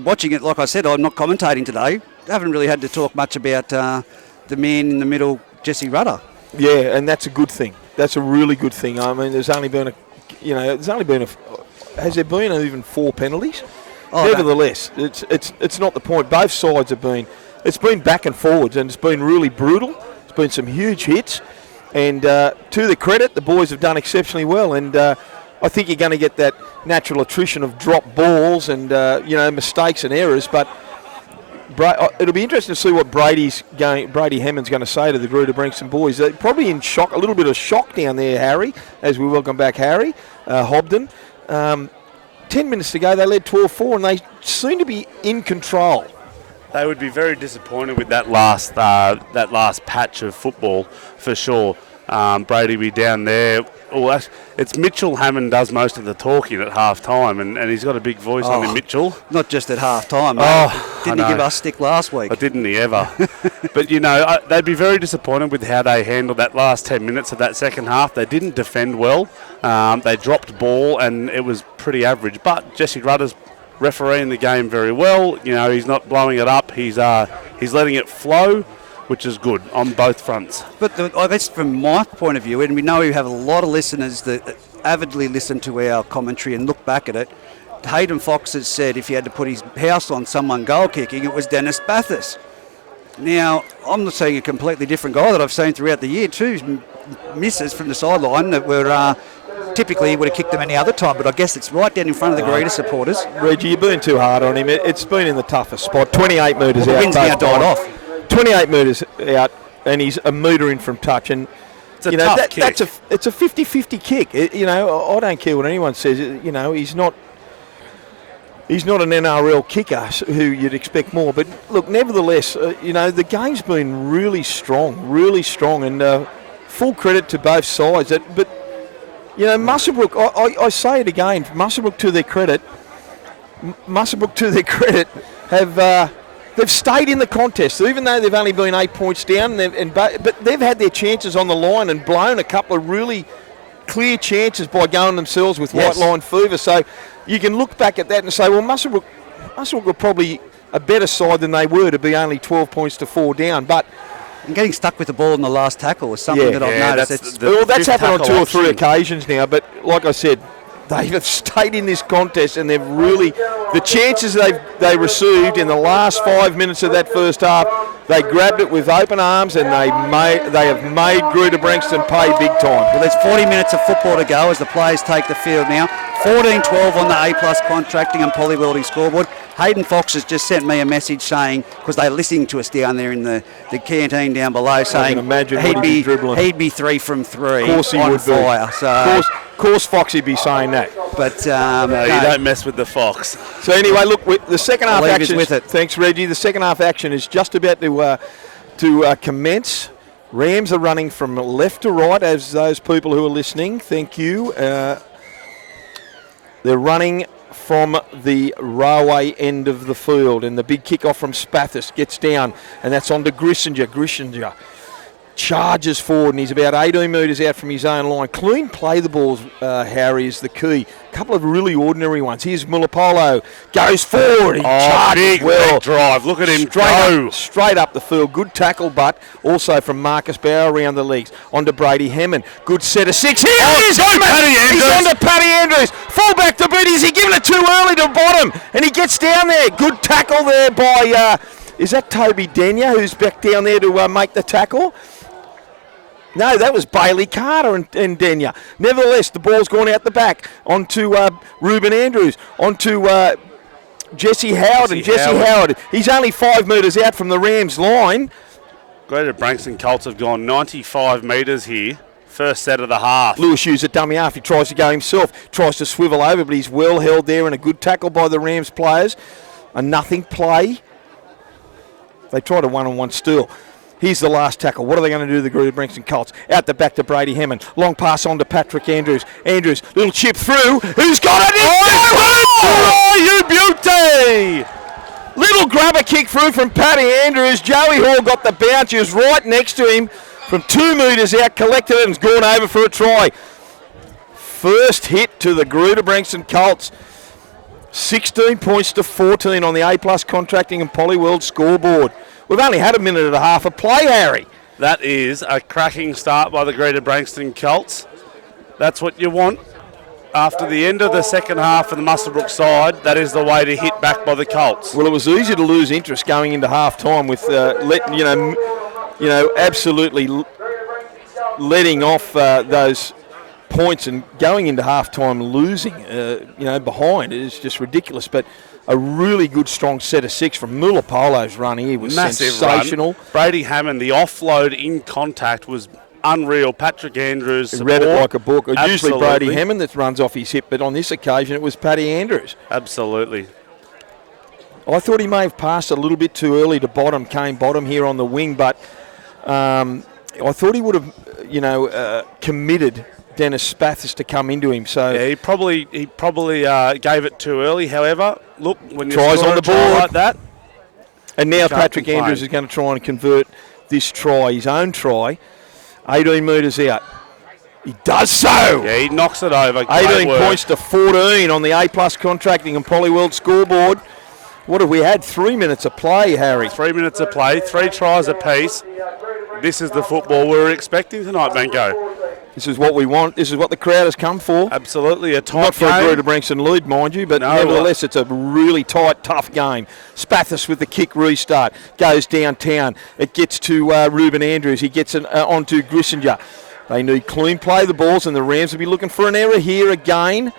watching it, like I said, I'm not commentating today. I haven't really had to talk much about the man in the middle, Jesse Rudder. Yeah, and that's a good thing. That's a really good thing. I mean, has there been even 4 penalties? Oh, nevertheless, it's not the point. Both sides it's been back and forwards, and it's been really brutal. It's been some huge hits. And to the credit, the boys have done exceptionally well. And I think you're going to get that natural attrition of drop balls and, mistakes and errors. But it'll be interesting to see what Brady Hammond's going to say to the Greta Branxton boys. They're probably in shock, a little bit of shock down there, Harry, as we welcome back Harry Hobden. 10 minutes to go, they led 12-4, and they seem to be in control. They would be very disappointed with that last patch of football, for sure. Brady be down there. Oh, it's Mitchell Hammond does most of the talking at half time, and he's got a big voice on him, Mitchell. Not just at half time, mate. Oh, Didn't he give us stick last week? Oh, didn't he ever? But, they'd be very disappointed with how they handled that last 10 minutes of that second half. They didn't defend well. They dropped ball, and it was pretty average. But Jesse Rudder's refereeing the game very well. He's not blowing it up. He's letting it flow, which is good on both fronts. But I guess from my point of view, and we know we have a lot of listeners that avidly listen to our commentary and look back at it, Hayden Fox has said if he had to put his house on someone goal kicking, it was Dennis Bathurst. Now, I'm not seeing a completely different guy that I've seen throughout the year. Two misses from the sideline that were typically he would have kicked them any other time, but I guess it's right down in front of the Greta supporters. Reggie, you're being too hard on him. It's been in the toughest spot. 28 metres out. The wind's now died off. 28 metres out, and he's a metre in from touch. And it's a tough kick. It's a 50-50 kick. I don't care what anyone says. He's not an NRL kicker who you'd expect more. But look, nevertheless, the game's been really strong, and full credit to both sides. But Muswellbrook, I say it again, Muswellbrook to their credit, have they've stayed in the contest, even though they've only been 8 points down. But they've had their chances on the line and blown a couple of really clear chances by going themselves with white line fever. So you can look back at that and say, well, Muswellbrook were probably a better side than they were to be only 12 points to 4 down. But and getting stuck with the ball in the last tackle was something that I've noticed. That's happened on 2 or 3 occasions now. But like I said, they have stayed in this contest, and they've really, the chances they received in the last 5 minutes of that first half, they grabbed it with open arms, and they have made Greta Branxton pay big time. Well, there's 40 minutes of football to go as the players take the field now. 14-12 on the A+ contracting and poly welding scoreboard. Hayden Fox has just sent me a message saying, because they're listening to us down there in the canteen down below, saying he'd be 3 from 3 of course he on would fire. Be. So, of course Foxy be saying that. But no, you don't mess with the Fox. So anyway, look, the second half action. With it. Thanks, Reggie. The second half action is just about to commence. Rams are running from left to right, as those people who are listening. Thank you. They're running from the railway end of the field, and the big kick-off from Spathis gets down, and that's on to Grissinger. Grissinger charges forward, and he's about 18 metres out from his own line. Clean play the balls, Harry, is the key. A couple of really ordinary ones. Here's Mulapolo, goes forward. He charges big drive. Look at him go. Straight up the field. Good tackle, but also from Marcus Bauer around the legs. On to Brady Hammond. Good set of 6. Here he is. He's on to Paddy Andrews. Full back to beat. Is he giving it too early to bottom? And he gets down there. Good tackle there by, is that Toby Denya who's back down there to make the tackle? No, that was Bailey Carter and Denya. Nevertheless, the ball's gone out the back onto Ruben Andrews, onto Jesse Howard. Jesse Howard, he's only 5 metres out from the Rams line. Greta Branxton Colts have gone 95 metres here. First set of the half. Lewis Hughes at dummy half. He tries to go himself, tries to swivel over, but he's well held there, and a good tackle by the Rams players. A nothing play. They tried a one-on-one steal. Here's the last tackle. What are they going to do to the Greta Branxton Colts? Out the back to Brady Hammond. Long pass on to Patrick Andrews. Andrews, little chip through. Who's got it? Oh, you beauty! Little grubber kick through from Paddy Andrews. Joey Hall got the bounce. He was right next to him from 2 metres out, collected it and has gone over for a try. First hit to the Greta Branxton Colts. 16 points to 14 on the A+ contracting and Poly World scoreboard. We've only had a minute and a half of play, Harry. That is a cracking start by the Greta Branxton Colts. That's what you want. After the end of the second half of the Muswellbrook side, that is the way to hit back by the Colts. Well, it was easy to lose interest going into half-time with absolutely letting off those points and going into half-time losing, behind. It is just ridiculous. But a really good, strong set of 6 from Mulapolo's run here was massive sensational. Run. Brady Hammond, the offload in contact was unreal. Patrick Andrews support. Read it like a book. Absolutely. Usually Brady Hammond that runs off his hip, but on this occasion it was Paddy Andrews. Absolutely. I thought he may have passed a little bit too early to bottom, came bottom here on the wing, but I thought he would have, committed Dennis Spathis to come into him. So Yeah, he probably gave it too early. However, look, when you Tries score on a the try board. like that, and now Can't Patrick complain. Andrews is going to try and convert this try, his own try, 18 metres out. He does so. yeah, he knocks it over. Great 18 work. points to 14 on the A+ Contracting and Polyworld scoreboard. What have we had? 3 minutes of play, Harry. 3 minutes of play, 3 tries apiece. This is the football we were expecting tonight, Benko. This is what we want. This is what the crowd has come for. Absolutely, a tight Not for game. a Greta Branxton lead, mind you, but No. nevertheless, it's a really tight, tough game. Spathis with the kick restart. Goes downtown. It gets to Ruben Andrews. He gets it onto Grissinger. They need clean play the balls, and the Rams will be looking for an error here again.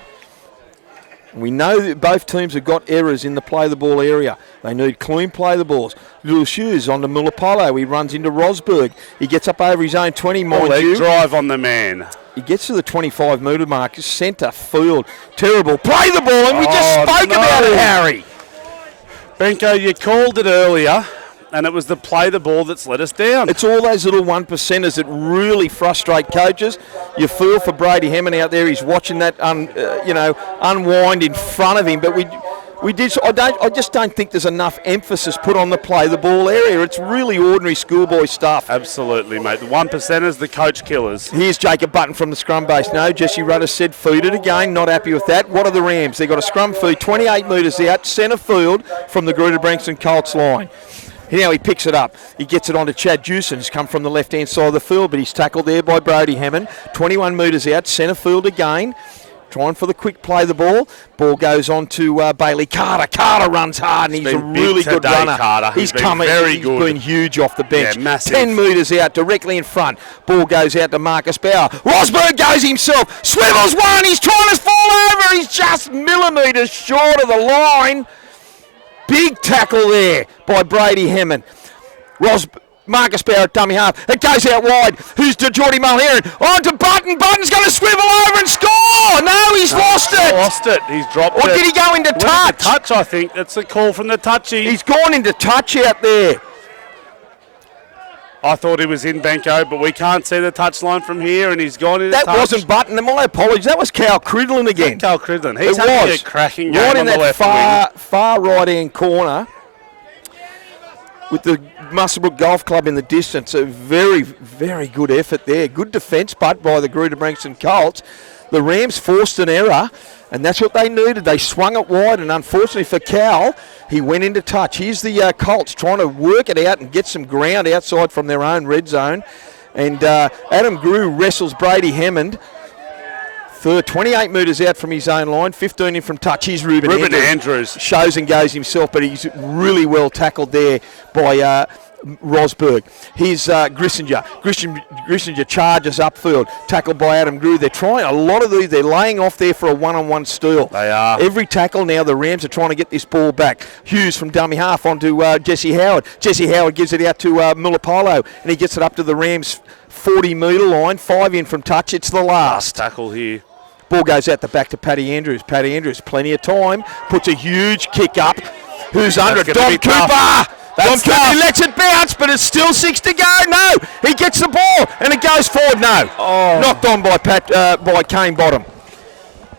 We know that both teams have got errors in the play the ball area. They need clean play the balls. Little Shoes on to Mulapolo. He runs into Rosberg. He gets up over his own 20, mind Leg you. drive on the man. He gets to the 25 metre mark. Centre field. Terrible. Play the ball, and we just spoke no. about it, Harry. Benko, you called it earlier, and it was the play the ball that's let us down. It's all those little 1%ers that really frustrate coaches. You feel for Brady Hammond out there. He's watching that, unwind in front of him. But we did. I just don't think there's enough emphasis put on the play the ball area. It's really ordinary schoolboy stuff. Absolutely, mate. The 1%ers, the coach killers. Here's Jacob Button from the scrum base. No, Jesse Rudder said feed it again. Not happy with that. What are the Rams? They've got a scrum feed 28 metres out, centre field from the Greta Branxton Colts line. Now he picks it up. He gets it on to Chad Jewson. He's come from the left-hand side of the field, but he's tackled there by Brody Hammond. 21 metres out, centre field again. Trying for the quick play the ball. Ball goes on to Bailey Carter. Carter runs hard, and he's a been big really good today, runner. Carter. He's He's been coming. very He's good. been huge off the bench. Yeah, massive. 10 metres out, directly in front. Ball goes out to Marcus Bauer. Rosberg goes himself. Swivels one. He's trying to fall over. He's just millimetres short of the line. Big tackle there by Brady Hammond. Marcus Bauer at dummy half. It goes out wide. Who's to Geordie Mulheron? On to Button. Button's going to swivel over and score. No, he's lost it. Lost it. He's dropped Or it. did he go into Went into touch? touch, I think. That's a call from the touchy. He's gone into touch out there. I thought he was in Benko, but we can't see the touch line from here, and he's gone into That touch. wasn't Button. And my apologies. That was Cal Cridlin again. Cal Cridlin. He's It having was. a cracking game Right on in the that left far right-hand corner with the Muswellbrook Golf Club in the distance. A very, very good effort there. Good defence, but by the Greta Branxton Colts. The Rams forced an error, and that's what they needed. They swung it wide, and unfortunately for Cal, he went into touch. Here's the Colts trying to work it out and get some ground outside from their own red zone. And Adam Grew wrestles Brady Hammond. 28 metres out from his own line, 15 in from touch. Here's Ruben Andrews. Shows and goes himself, but he's really well tackled there by Rosberg. Here's Grissinger. Grissinger charges upfield, tackled by Adam Grew. They're trying, a lot of these, they're laying off there for a one-on-one steal. They are. Every tackle now, the Rams are trying to get this ball back. Hughes from dummy half onto Jesse Howard. Jesse Howard gives it out to Mulapolo, and he gets it up to the Rams' 40-metre line, 5 in from touch. It's the last. Tackle here. Ball goes out the back to Paddy Andrews. Paddy Andrews, plenty of time, puts a huge kick up. Who's under it? gonna Dom be Cooper! tough. Dom That's Cooper tough. lets it bounce, but it's still 6 to go. No, he gets the ball, and it goes forward. No, knocked on by Kane Bottom.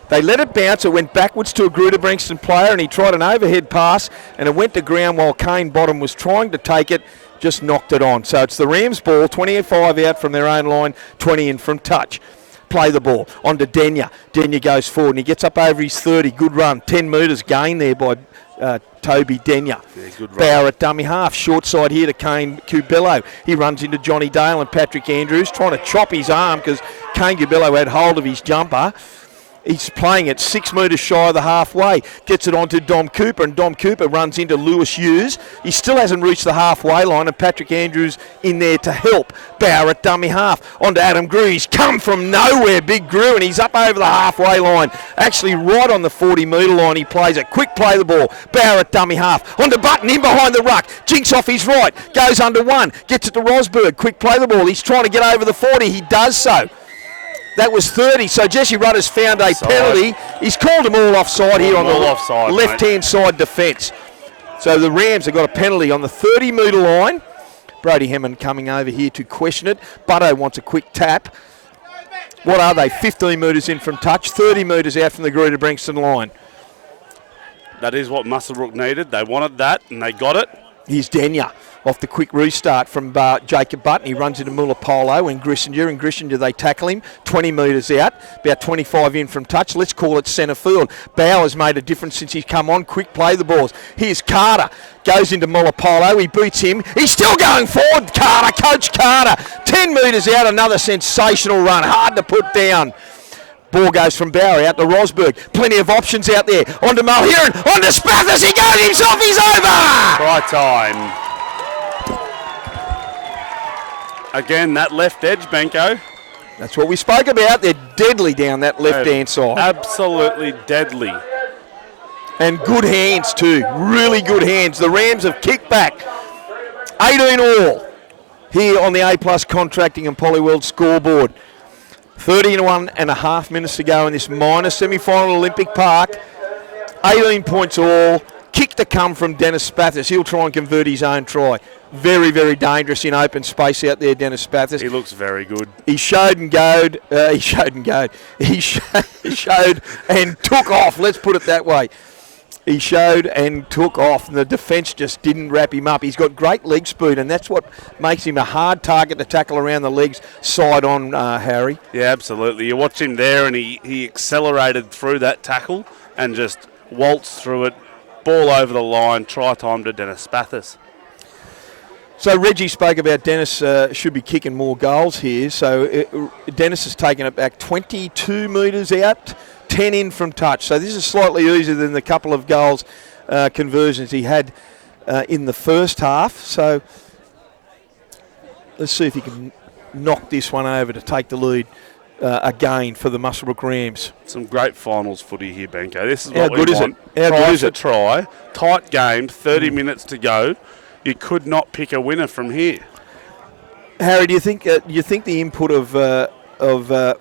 They let it bounce. It went backwards to a Greta Branxton player, and he tried an overhead pass, and it went to ground while Kane Bottom was trying to take it, just knocked it on. So it's the Rams' ball, 25 out from their own line, 20 in from touch. Play the ball on to Denya. Denya goes forward, and he gets up over his 30. Good run. 10 metres gain there by Toby Denya. Yeah, good run. Bauer at dummy half. Short side here to Kane Cubello. He runs into Johnny Dale and Patrick Andrews, trying to chop his arm because Kane Cubello had hold of his jumper. He's playing it 6 metres shy of the halfway. Gets it onto Dom Cooper, and Dom Cooper runs into Lewis Hughes. He still hasn't reached the halfway line, and Patrick Andrews in there to help. Bauer at dummy half. Onto Adam Grew. He's come from nowhere, big Grew, and he's up over the halfway line. Actually, right on the 40-metre line, he plays it. Quick play the ball. Bauer at dummy half. Onto Button, in behind the ruck. Jinks off his right. Goes under one. Gets it to Rosberg. Quick play the ball. He's trying to get over the 40. He does so. That was 30, so Jesse Rudder's found a penalty. He's called them all offside here on the left-hand side defence. So the Rams have got a penalty on the 30-metre line. Brody Hammond coming over here to question it. Butto wants a quick tap. What are they? 15 metres in from touch, 30 metres out from the Greta Branxton line. That is what Muswellbrook needed. They wanted that, and they got it. Here's Denya off the quick restart from Jacob Button. He runs into Mulapolo and Grissinger. And Grissinger, they tackle him 20 metres out, about 25 in from touch. Let's call it centre field. Bauer's made a difference since he's come on. Quick play the balls. Here's Carter. Goes into Mulapolo. He beats him. He's still going forward, Carter. Coach Carter. 10 metres out, another sensational run. Hard to put down. Ball goes from Bower out to Rosberg. Plenty of options out there. On to Mulheron. On to Spathis. He goes himself. He's over. Try time. Again, that left edge, Benko. That's what we spoke about. They're deadly down that left-hand side. Absolutely deadly. And good hands too. Really good hands. The Rams have kicked back. 18 all here on the A+ Contracting and Polyworld scoreboard. 31 and a half minutes to go in this minor semi-final Olympic Park. 18 points all. Kick to come from Dennis Spathis. He'll try and convert his own try. Very, very dangerous in open space out there, Dennis Spathis. He looks very good. He showed and goed. He showed and took off. Let's put it that way. He showed and took off, and the defence just didn't wrap him up. He's got great leg speed, and that's what makes him a hard target to tackle around the legs side on, Harry. Yeah, absolutely. You watch him there, and he accelerated through that tackle and just waltzed through it, ball over the line, try time to Dennis Spathis. So Reggie spoke about Dennis should be kicking more goals here. So Dennis has taken it back 22 metres out, 10 in from touch. So this is slightly easier than the couple of goals conversions he had in the first half. So let's see if he can knock this one over to take the lead again for the Muswellbrook Rams. Some great finals footy here, Benko. This is How what good we is want. it? How good is it? Try, tight game, 30 minutes to go. You could not pick a winner from here. Harry, do you think the input of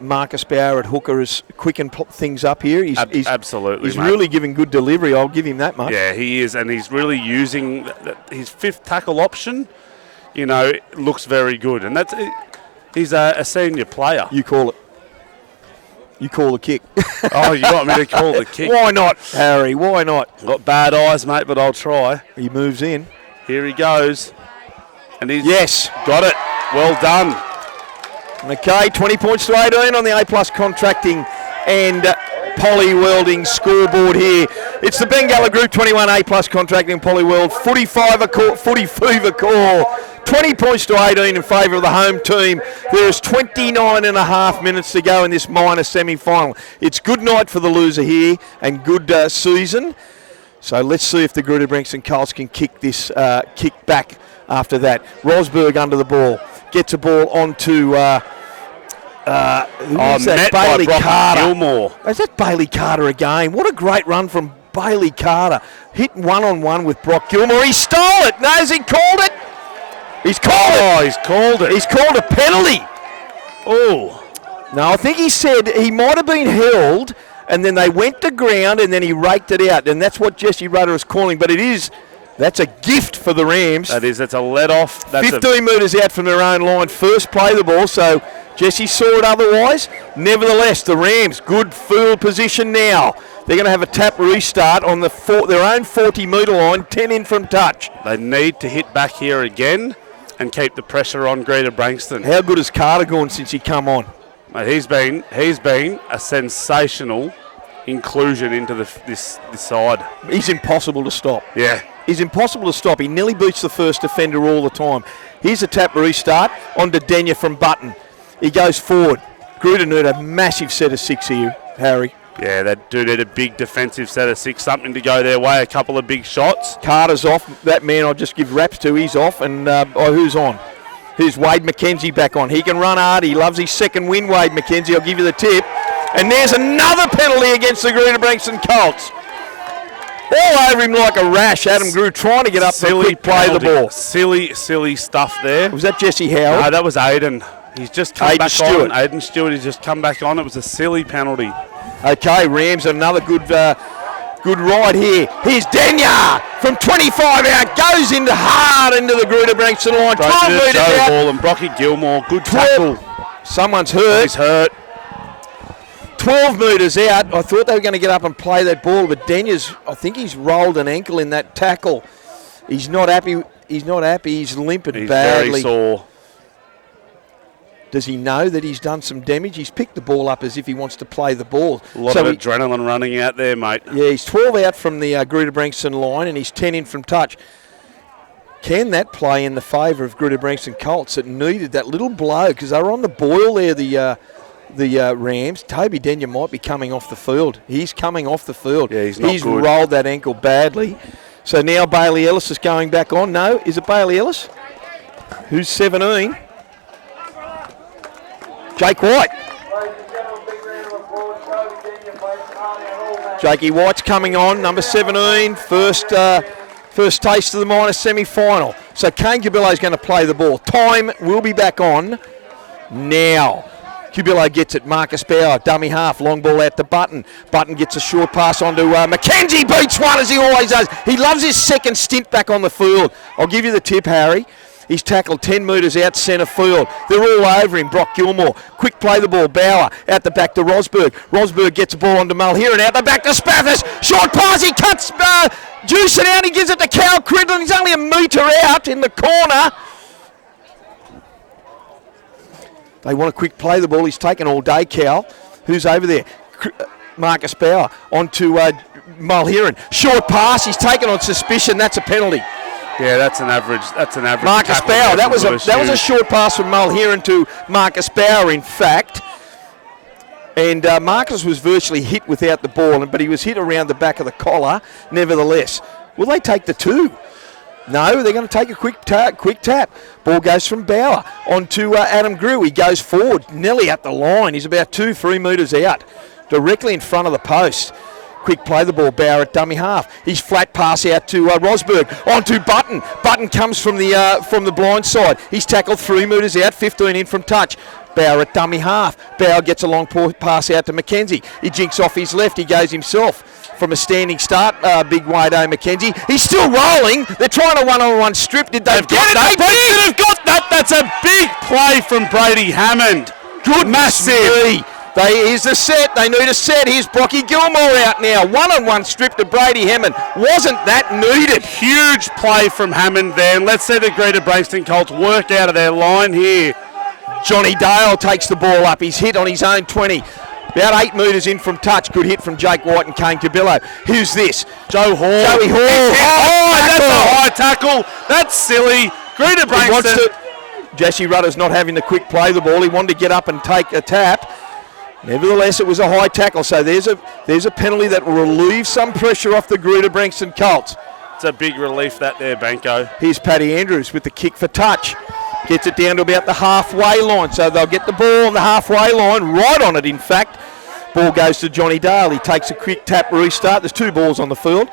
Marcus Bauer at hooker has quickened things up here? He's absolutely, He's mate. really giving good delivery. I'll give him that much. Yeah, he is, and he's really using his fifth tackle option. You know, looks very good, and he's a senior player. You call it. You call the kick. Oh, you want me to call the kick? Why not, Harry? Why not? Got bad eyes, mate, but I'll try. He moves in. Here he goes. And he's got it. Well done. Okay, 20 points to 18 on the A+ Contracting and Poly Welding scoreboard here. It's the Bengala Group 21 A+ Contracting and Poly Weld Footy Fever call. 20 points to 18 in favour of the home team. There is 29 and a half minutes to go in this minor semi-final. It's good night for the loser here and good season. So let's see if the Greta Branxton Colts can kick this kick back after that. Rosberg under the ball. Gets a ball onto Bailey Carter. Gilmore. Is that Bailey Carter again? What a great run from Bailey Carter. Hit one-on-one with Brock Gilmore. He stole it. No, has he called it? He's called it. Oh, he's called it. He's called a penalty. Oh. No, I think he said he might have been held, and then they went to ground, and then he raked it out. And that's what Jesse Rudder is calling. But that's a gift for the Rams. That's a let-off. 15 metres out from their own line. First play the ball, so Jesse saw it otherwise. Nevertheless, the Rams, good field position now. They're going to have a tap restart on their own 40-metre line, 10 in from touch. They need to hit back here again and keep the pressure on Greta Branxton. How good has Carter gone since he come on? Mate, he's been a sensational inclusion into this side. He's impossible to stop. Yeah. He's impossible to stop. He nearly beats the first defender all the time. Here's a tap restart onto Denya from Button. He goes forward. Gruden need a massive set of six here, Harry. Yeah, that do need a big defensive set of six, something to go their way, a couple of big shots. Carter's off. That man I'll just give raps to, he's off. And who's on? Here's Wade McKenzie back on. He can run hard. He loves his second win, Wade McKenzie. I'll give you the tip. And there's another penalty against the Greta Branxton Colts. All over him like a rash. Adam Grew trying to get up to quick play the ball. Silly stuff there. Was that Jesse Howard? No, that was Aiden. He's just come back Stewart. on. Aiden Stewart has just come back on. It was a silly penalty. Okay, Rams, another good Good ride here. Here's Denya from 25 out. Goes into hard into the Greta Branxton line. 12 metres out. Ball and Brocky Gilmore. Good tackle. Someone's hurt. He's hurt. 12 metres out. I thought they were going to get up and play that ball, but Denya's, I think he's rolled an ankle in that tackle. He's not happy. He's not happy. He's limping badly. Very sore. Does he know that he's done some damage? He's picked the ball up as if he wants to play the ball. A lot of adrenaline running out there, mate. Yeah, he's 12 out from the Greta Branxton line and he's 10 in from touch. Can that play in the favour of Greta Branxton Colts that needed that little blow because they were on the boil there, the Rams? Toby Denya might be coming off the field. He's coming off the field. Yeah, he's not good. Rolled that ankle badly. So now Bailey Ellis is going back on. No, is it Bailey Ellis? Who's 17? Jake White. Jakey White's coming on, number 17, first taste of the minors semi-final. So Kane Cubillo is going to play the ball. Time will be back on now. Cubillo gets it, Marcus Bauer, dummy half, long ball out to Button. Button gets a short pass onto McKenzie, beats one as he always does. He loves his second stint back on the field. I'll give you the tip, Harry. He's tackled 10 metres out centre field. They're all over him. Brock Gilmore. Quick play the ball. Bauer out the back to Rosberg. Rosberg gets the ball onto Mulheron. Out the back to Spathis. Short pass. He cuts Juicing out. He gives it to Cal Cridlin. He's only a metre out in the corner. They want to quick play the ball. He's taken all day, Cal. Who's over there? Marcus Bauer onto Mulheron. Short pass. He's taken on suspicion. That's a penalty. Yeah, that's an average. Marcus Bauer. That was a short pass from Mulheron to Marcus Bauer, in fact. And Marcus was virtually hit without the ball, but he was hit around the back of the collar. Nevertheless, will they take the two? No, they're going to take a quick tap. Ball goes from Bauer onto Adam Grew. He goes forward, nearly at the line. He's about 2-3 metres out, directly in front of the post. Quick play the ball, Bauer at dummy half. He's flat pass out to Rosberg, onto Button. Button comes from the blind side. He's tackled 3 metres out, 15 in from touch. Bauer at dummy half. Bauer gets a long pass out to McKenzie. He jinks off his left. He goes himself from a standing start. Big Wado McKenzie. He's still rolling. They're trying to one-on-one strip. Did they get it? They did have got that. That's a big play from Brady Hammond. Good, massive. Here's the set. They need a set. Here's Brocky Gilmore out now. One-on-one strip to Brady Hammond. Wasn't that needed? Huge play from Hammond there. And let's see the Greta Branxton Colts work out of their line here. Johnny Dale takes the ball up. He's hit on his own 20. About 8 metres in from touch. Good hit from Jake White and Kane Cubillo. Who's this? Joey Hall. That's a high tackle. That's silly. Greta Branxton. Jesse Rudder's not having to quick play the ball. He wanted to get up and take a tap. Nevertheless, it was a high tackle, so there's a penalty that will relieve some pressure off the Greta Branxton Colts. It's a big relief that there, Banco. Here's Paddy Andrews with the kick for touch. Gets it down to about the halfway line, so they'll get the ball on the halfway line, right on it in fact. Ball goes to Johnny Dale. He takes a quick tap restart. There's 2 balls on the field.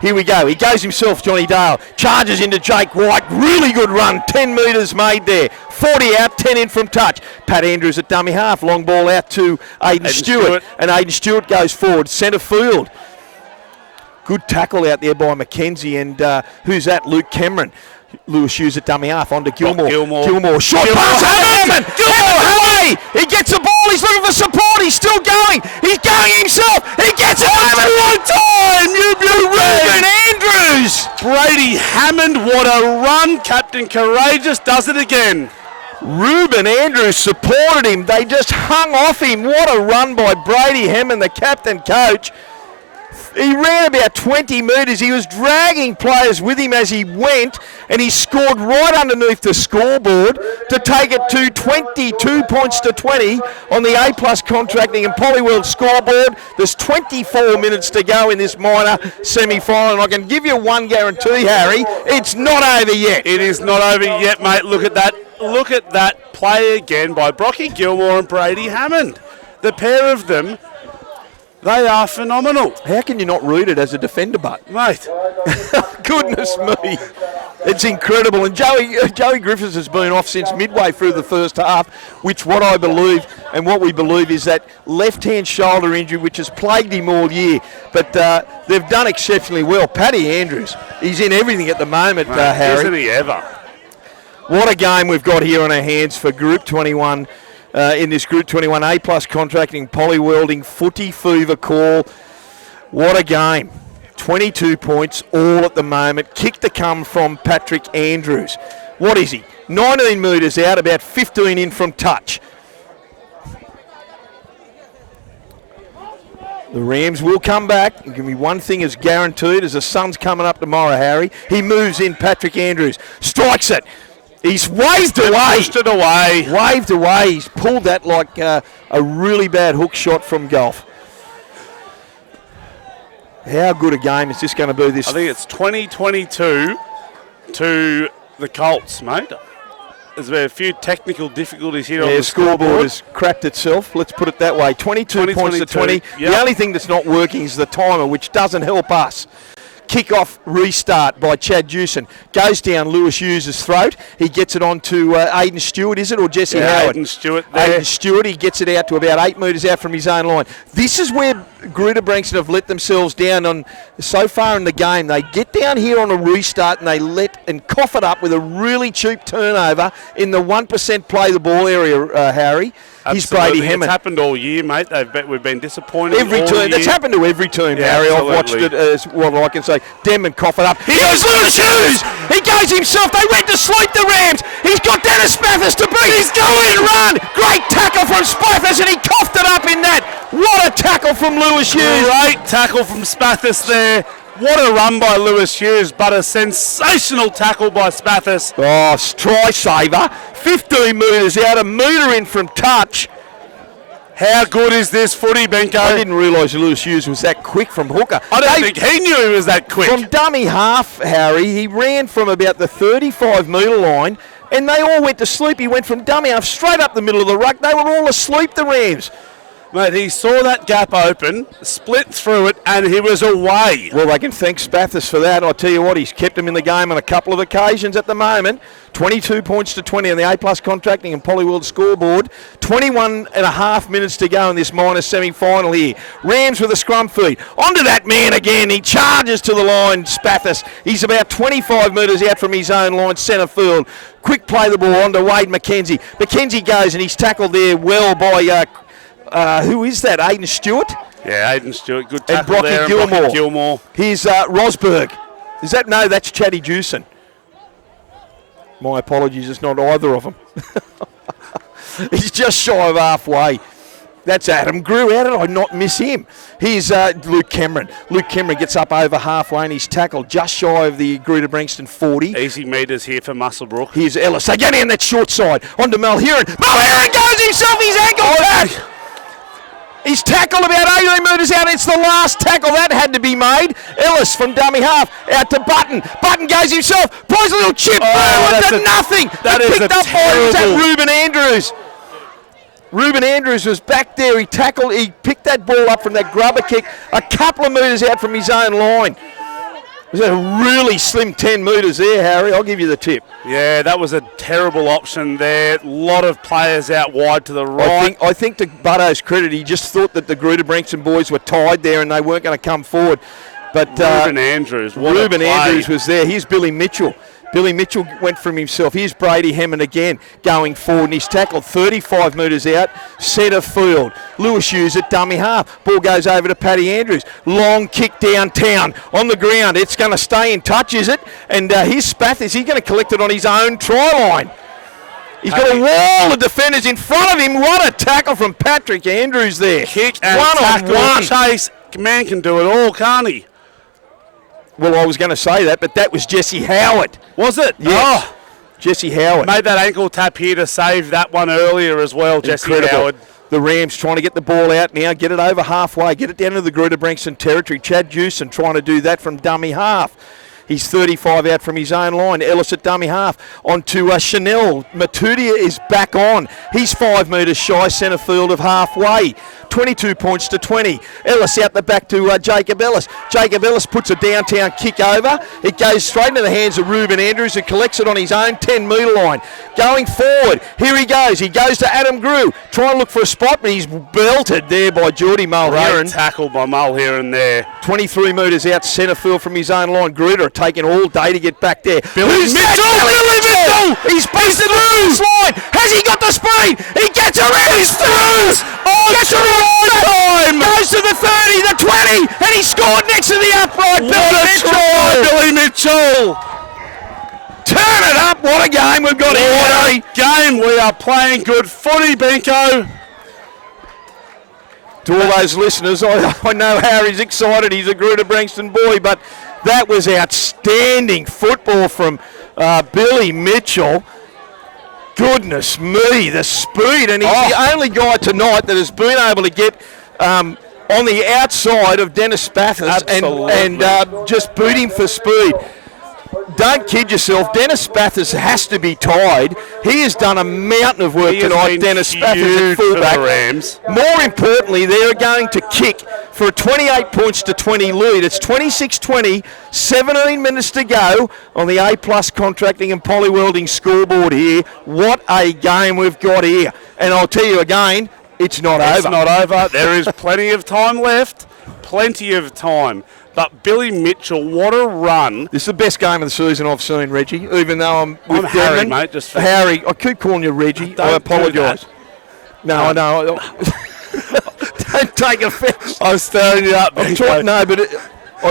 Here we go. He goes himself, Johnny Dale. Charges into Jake White. Really good run. 10 metres made there. 40 out, 10 in from touch. Pat Andrews at dummy half. Long ball out to Aiden Stewart. And Aiden Stewart goes forward. Centre field. Good tackle out there by McKenzie. And who's that? Luke Cameron. Lewis Hughes at dummy half. On to Gilmore. Gilmore. Short pass. Hammond. Gilmore away. He gets the ball. He's looking for support. He's still going. He's going himself. He gets it. One time. Ruben Andrews. Brady Hammond. What a run. Captain Courageous does it again. Ruben Andrews supported him. They just hung off him. What a run by Brady Hammond, the captain coach. He ran about 20 metres. He was dragging players with him as he went, and he scored right underneath the scoreboard to take it to 22 points to 20 on the A+ Contracting and Polyworld scoreboard. There's 24 minutes to go in this minor semi-final, and I can give you one guarantee, Harry, it's not over yet. It is not over yet, mate. Look at that. Look at that play again by Brocky Gilmore and Brady Hammond. The pair of them, they are phenomenal. How can you not read it as a defender, but? Mate. Goodness me. It's incredible. And Joey Griffiths has been off since midway through the first half, which what I believe and what we believe is that left-hand shoulder injury, which has plagued him all year. But they've done exceptionally well. Paddy Andrews, he's in everything at the moment, Harry. Isn't he ever? What a game we've got here on our hands for Group 21. In this Group 21 A+ contracting, poly welding, footy fever call. What a game. 22 points all at the moment. Kick to come from Patrick Andrews. What is he? 19 metres out, about 15 in from touch. The Rams will come back. Give me one thing is guaranteed as the sun's coming up tomorrow, Harry. He moves in, Patrick Andrews. Strikes it. He's waved away. Pushed it away. Waved away. He's pulled that like a really bad hook shot from golf. How good a game is this going to be? This I think it's 20-22 to the Colts, mate. There's been a few technical difficulties here on the scoreboard has cracked itself. Let's put it that way. 22 points to 20. Yep. The only thing that's not working is the timer, which doesn't help us. Kick-off restart by Chad Jewson. Goes down Lewis Hughes' throat. He gets it on to Aiden Stewart, is it, or Jesse Howard? Aiden Stewart there. Aiden Stewart, he gets it out to about 8 metres out from his own line. This is where Greta Branxton have let themselves down on so far in the game. They get down here on a restart and they let and cough it up with a really cheap turnover in the 1% play the ball area, Harry. He's Brady Hemmett. It's happened all year, mate. We've been disappointed every all team. year. That's happened to every team, Yeah, Harry. absolutely. I've watched it as what I can say. Denman cough it up. He goes Lewis Hughes. He goes himself. They went to sleep, the Rams. He's got Dennis Spathis to beat. He's going run. Great tackle from Spathis, and he coughed it up in that. What a tackle from Lewis Hughes. Great tackle from Spathis there. What a run by Lewis Hughes, but a sensational tackle by Spathis. Oh, try saver. 15 metres out, a metre in from touch. How good is this footy, Benko? I didn't realise Lewis Hughes was that quick from hooker. I don't think he knew he was that quick. From dummy half, Harry, he ran from about the 35 metre line and they all went to sleep. He went from dummy half straight up the middle of the ruck. They were all asleep, the Rams. Mate, he saw that gap open, split through it, and he was away. Well, they can thank Spathis for that. I tell you what, he's kept him in the game on a couple of occasions at the moment. 22 points to 20 on the A+ contracting and Polyworld scoreboard. 21 and a half minutes to go in this minor semi-final here. Rams with a scrum feed. Onto that man again. He charges to the line, Spathis. He's about 25 metres out from his own line, centre field. Quick play the ball onto Wade McKenzie. McKenzie goes and he's tackled there well by... who is that? Aiden Stewart? Yeah, Aiden Stewart. Good and tackle there. Gilmore. Brocky Gilmore. Here's Rosberg. Is that? No, that's Chatty Jewson. My apologies, it's not either of them. He's just shy of halfway. That's Adam Grew. How did I not miss him? Here's Luke Cameron. Luke Cameron gets up over halfway and he's tackled just shy of the Greta Branxton 40. Easy metres here for Muswellbrook. Here's Ellis. They get in that short side. Onto Mulheron. Mulheron goes himself. His ankle back. He's tackled about 18 metres out. It's the last tackle that had to be made. Ellis from dummy half out to Button. Button goes himself. Plays a little chip forward to nothing. That is picked up by Ruben Andrews. Ruben Andrews was back there. He tackled. He picked that ball up from that grubber kick a couple of metres out from his own line. It was a really slim 10 metres there, Harry. I'll give you the tip. Yeah, that was a terrible option there. A lot of players out wide to the right. I think to Butto's credit, he just thought that the Greta Branxton boys were tied there and they weren't going to come forward. But Ruben Andrews, what Ruben a play. Andrews was there. Here's Billy Mitchell. Billy Mitchell went from himself. Here's Brady Hemmett again going forward, and he's tackled 35 metres out, centre field. Lewis Hughes at dummy half. Ball goes over to Paddy Andrews. Long kick downtown on the ground. It's going to stay in touch, is it? And here's Spathis. He's going to collect it on his own try line. He's got a wall of defenders in front of him. What a tackle from Patrick Andrews there. Kick and one tackle. on one. Chase, man can do it all, can't he? Well, I was going to say that, but that was Jesse Howard. Was it? Yes. Oh, Jesse Howard. made that ankle tap here to save that one earlier as well, Jesse Incredible. Howard. The Rams trying to get the ball out now, get it over halfway, get it down to the Greta Branxton territory. Chad Jewson trying to do that from dummy half. He's 35 out from his own line. Ellis at dummy half. On to Chanel. Matudia is back on. He's 5 metres shy, centre field of halfway. 22 points to 20. Ellis out the back to Jacob Ellis. Jacob Ellis puts a downtown kick over. It goes straight into the hands of Ruben Andrews, who collects it on his own 10-metre line. Going forward, here he goes. He goes to Adam Grew. Trying to look for a spot, but he's belted there by Geordie Mulheron. Great tackle by Mulheron there. 23 metres out centre field from his own line. Gruder taking all day to get back there. Billy Mitchell! He's busted the line. Has he got the speed? He gets around. He's through. Oh, gets around time. Goes to the 30, the 20, and he scored next to the upright. Billy Mitchell! Turn it up. What a game we've got here. What a game. We are playing good footy, Benko. To all those listeners, I know Harry's excited. He's a Greta Branxton boy, but that was outstanding football from Billy Mitchell. Goodness me, the speed. And he's the only guy tonight that has been able to get on the outside of Dennis Bathurst and just boot him for speed. Don't kid yourself, Dennis Bathurst has to be tied. He has done a mountain of work tonight, Dennis Bathurst at fullback. Rams. More importantly, they're going to kick for a 28 points to 20 lead. It's 26-20, 17 minutes to go on the A-Plus Contracting and Poly Welding scoreboard here. What a game we've got here. And I'll tell you again, it's not over. It's not over. There is plenty of time left. Plenty of time. But Billy Mitchell, what a run. This is the best game of the season I've seen, Reggie, even though I'm with Harry, Denman. mate. Just Harry, I keep calling you Reggie. I apologise. No, I know. Don't take offence. I'm stirring you up. I'm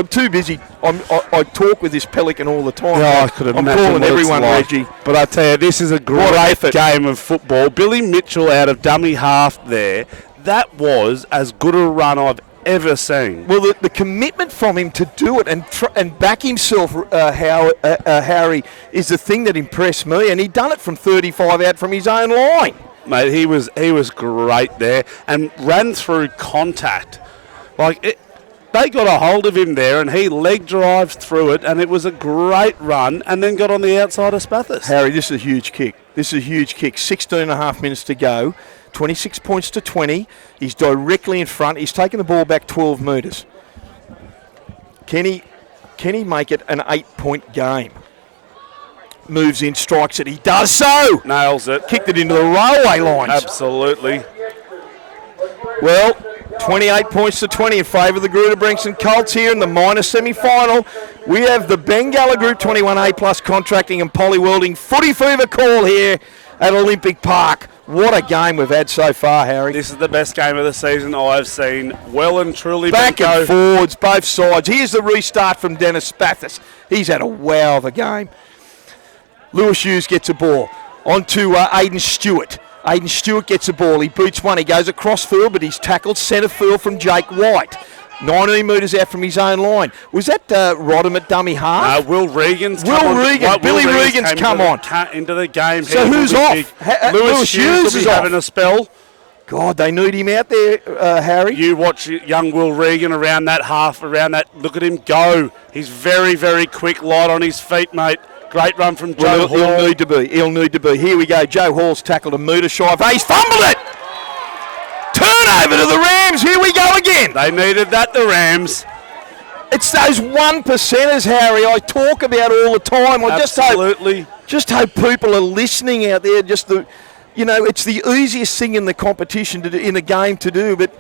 too busy. I talk with this pelican all the time. Yeah, I could I'm imagine calling what everyone it's like. Reggie. But I tell you, this is a great game of football. Billy Mitchell out of dummy half there. That was as good a run I've ever seen. Well, the commitment from him to do it and back himself, Harry, is the thing that impressed me. And he done it from 35 out from his own line. Mate, he was great there and ran through contact. They got a hold of him there and he leg drived through it, and it was a great run, and then got on the outside of Spathis. Harry, this is a huge kick. 16 and a half minutes to go. 26 points to 20. He's directly in front. He's taken the ball back 12 metres. Can he make it an 8-point game? Moves in, strikes it. He does so. Nails it. Kicked it into the railway lines. Absolutely. Well, 28 points to 20 in favour of the Greta Branxton Colts here in the minor semi-final. We have the Bengala Group 21A Plus Contracting and Poly Welding Footy Fever call here at Olympic Park. What a game we've had so far, Harry. This is the best game of the season I've seen. Well and truly, back Benko. and forwards, both sides. Here's the restart from Dennis Bathurst. He's had a wow of a game. Lewis Hughes gets a ball. On to Aiden Stewart. Aiden Stewart gets a ball. He boots one. He goes across field, but he's tackled centre field from Jake White. 19 metres out from his own line. Was that Rodham at dummy half? Will Regan's Billy Regan's come on. Into the game. So who's off? Lewis Hughes will be having a spell. God, they need him out there, Harry. You watch young Will Regan around that half, look at him go. He's very, very quick, light on his feet, mate. Great run from Joe Hall. He'll need to be. Here we go. Joe Hall's tackled a metre shy of. He's fumbled it. Turnover to the Rams. Here we go again. They needed that, the Rams. It's those 1%ers, Harry, I talk about all the time. I just hope people are listening out there. It's the easiest thing in the competition to do, in a game to do, but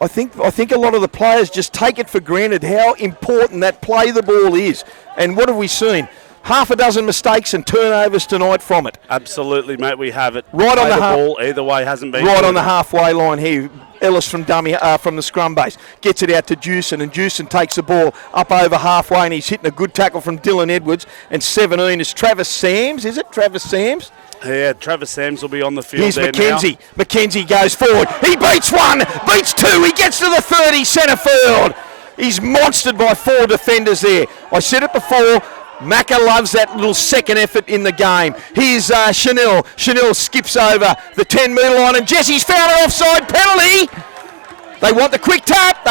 I think a lot of the players just take it for granted how important that play the ball is. And what have we seen? Half a dozen mistakes and turnovers tonight from it. Absolutely, mate, we have it. Right on the ball, either way, hasn't been right good. on the halfway line here. Ellis from the scrum base gets it out to Jewson, and Jewson takes the ball up over halfway, and he's hitting a good tackle from Dylan Edwards. And 17 is Travis Sams. Is it Travis Sams? Yeah, Travis Sams will be on the field. Here's there McKenzie. now. McKenzie goes forward. He beats one, beats two. He gets to the 30 centre field. He's monstered by 4 defenders there. I said it before. Macca loves that little second effort in the game. Here's Chanel. Chanel skips over the 10-metre line, and Jesse's found an offside penalty. They want the quick tap.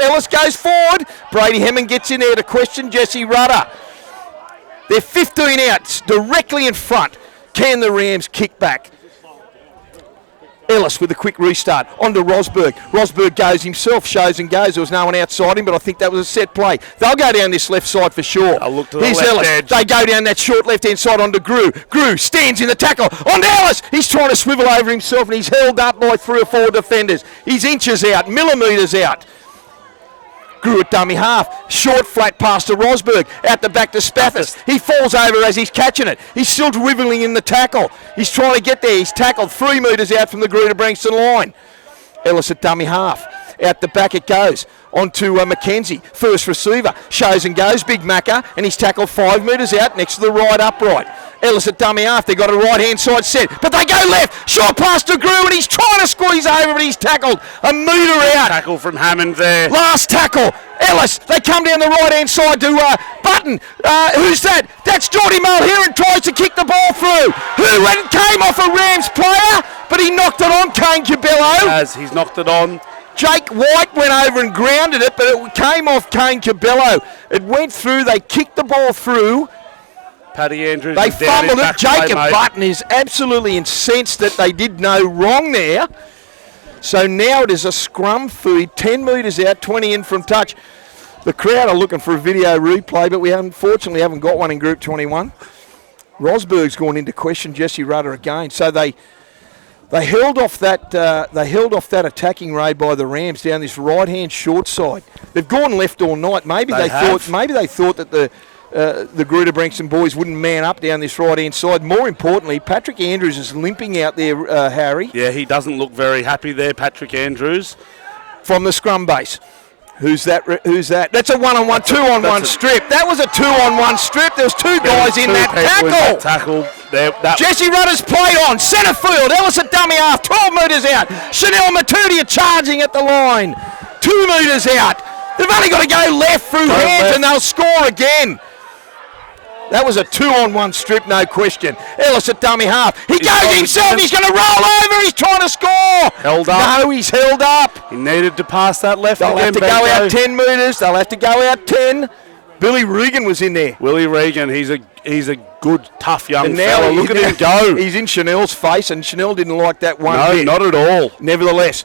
Ellis goes forward. Brady Hemming gets in there to question Jesse Rudder. They're 15 out, directly in front. Can the Rams kick back? Ellis with a quick restart. On to Rosberg. Rosberg goes himself, shows and goes. There was no one outside him, but I think that was a set play. They'll go down this left side for sure. I'll look to the Here's left Ellis. edge. They go down that short left-hand side onto Grew. Grew stands in the tackle. On to Ellis. He's trying to swivel over himself, and he's held up by 3 or 4 defenders. He's inches out, millimetres out. Grew at dummy half. Short flat pass to Rosberg. Out the back to Spathis. He falls over as he's catching it. He's still dribbling in the tackle. He's trying to get there. He's tackled 3 metres out from the Greta Branxton line. Ellis at dummy half. Out the back it goes. On to Mackenzie. First receiver. Shows and goes. Big Macca. And he's tackled 5 metres out next to the right upright. Ellis at dummy half. They got a right-hand side set. But they go left. Short pass to Grew, and he's trying to squeeze over, but he's tackled a metre out. Tackle from Hammond there. Last tackle. Ellis. They come down the right-hand side to Button. Who's that? That's Geordie Mulheron tries to kick the ball through. Who came off a Rams player, but he knocked it on Kane Cabello. As he's knocked it on. Jake White went over and grounded it, but it came off Kane Cabello. It went through. They kicked the ball through. Paddy Andrews. They is down his fumbled it. back play, Jacob mate. Button is absolutely incensed that they did no wrong there. So now it is a scrum Footy, 10 metres out, 20 in from touch. The crowd are looking for a video replay, but we unfortunately haven't got one in Group 21. Rosberg's gone into question Jesse Rudder again. So they held off that attacking raid by the Rams down this right-hand short side. They've gone left all night. Maybe they thought that the Greta Branxton boys wouldn't man up down this right-hand side. More importantly, Patrick Andrews is limping out there, Harry. Yeah, he doesn't look very happy there, Patrick Andrews. From the scrum base. Who's that? That's a one-on-one, two-on-one strip. That was a two-on-one strip. There was 2 guys in that tackle. Jesse Rudder's play on. Centre field. Ellis at dummy half. 12 metres out. Chanel Matudia charging at the line. 2 metres out. They've only got to go left through hands and they'll score again. That was a 2-on-1 strip, no question. Ellis at dummy half. He goes himself. He's going to roll over. He's trying to score. Held up. No, he's held up. He needed to pass that left. They'll have to go out 10 metres. They'll have to go out 10. Billy Regan was in there. Willie Regan, he's a good, tough young fella. Look at him go. He's in Chanel's face, and Chanel didn't like that one bit. No, not at all. Nevertheless,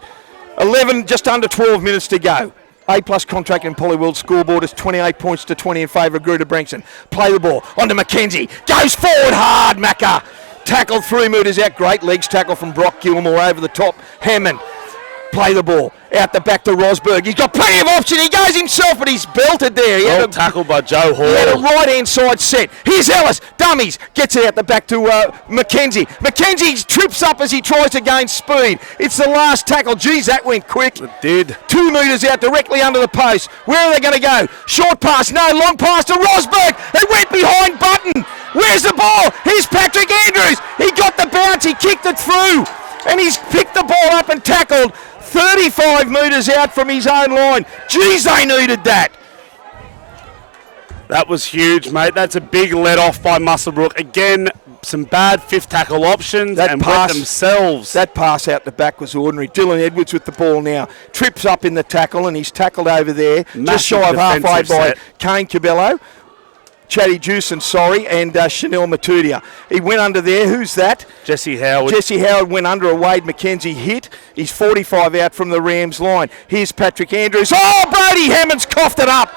11, just under 12 minutes to go. A-plus contract in Polyworld scoreboard is 28 points to 20 in favour of Greta Branxton. Play the ball onto Mackenzie. Goes forward hard, Macca. Tackled 3 metres out. Great legs tackle from Brock Gilmore over the top. Hammond. Play the ball. Out the back to Rosberg. He's got plenty of option. He goes himself, but he's belted there. Well tackled by Joe Hall. He had a right-hand side set. Here's Ellis. Dummies. Gets it out the back to Mackenzie. Mackenzie trips up as he tries to gain speed. It's the last tackle. Geez, that went quick. It did. 2 metres out directly under the post. Where are they going to go? Short pass. No, long pass to Rosberg. It went behind Button. Where's the ball? Here's Patrick Andrews. He got the bounce. He kicked it through. And he's picked the ball up and tackled 35 metres out from his own line. Geez, they needed that. That was huge, mate. That's a big let-off by Muswellbrook. Again, some bad fifth tackle options and wet themselves. That pass out the back was ordinary. Dylan Edwards with the ball now. Trips up in the tackle and he's tackled over there. Massive just shy of halfway by set. Kane Cabello. Chatty Jewson, and Chanel Matudia. He went under there. Who's that? Jesse Howard. Jesse Howard went under a Wade McKenzie hit. He's 45 out from the Rams line. Here's Patrick Andrews. Oh, Brody Hammond's coughed it up.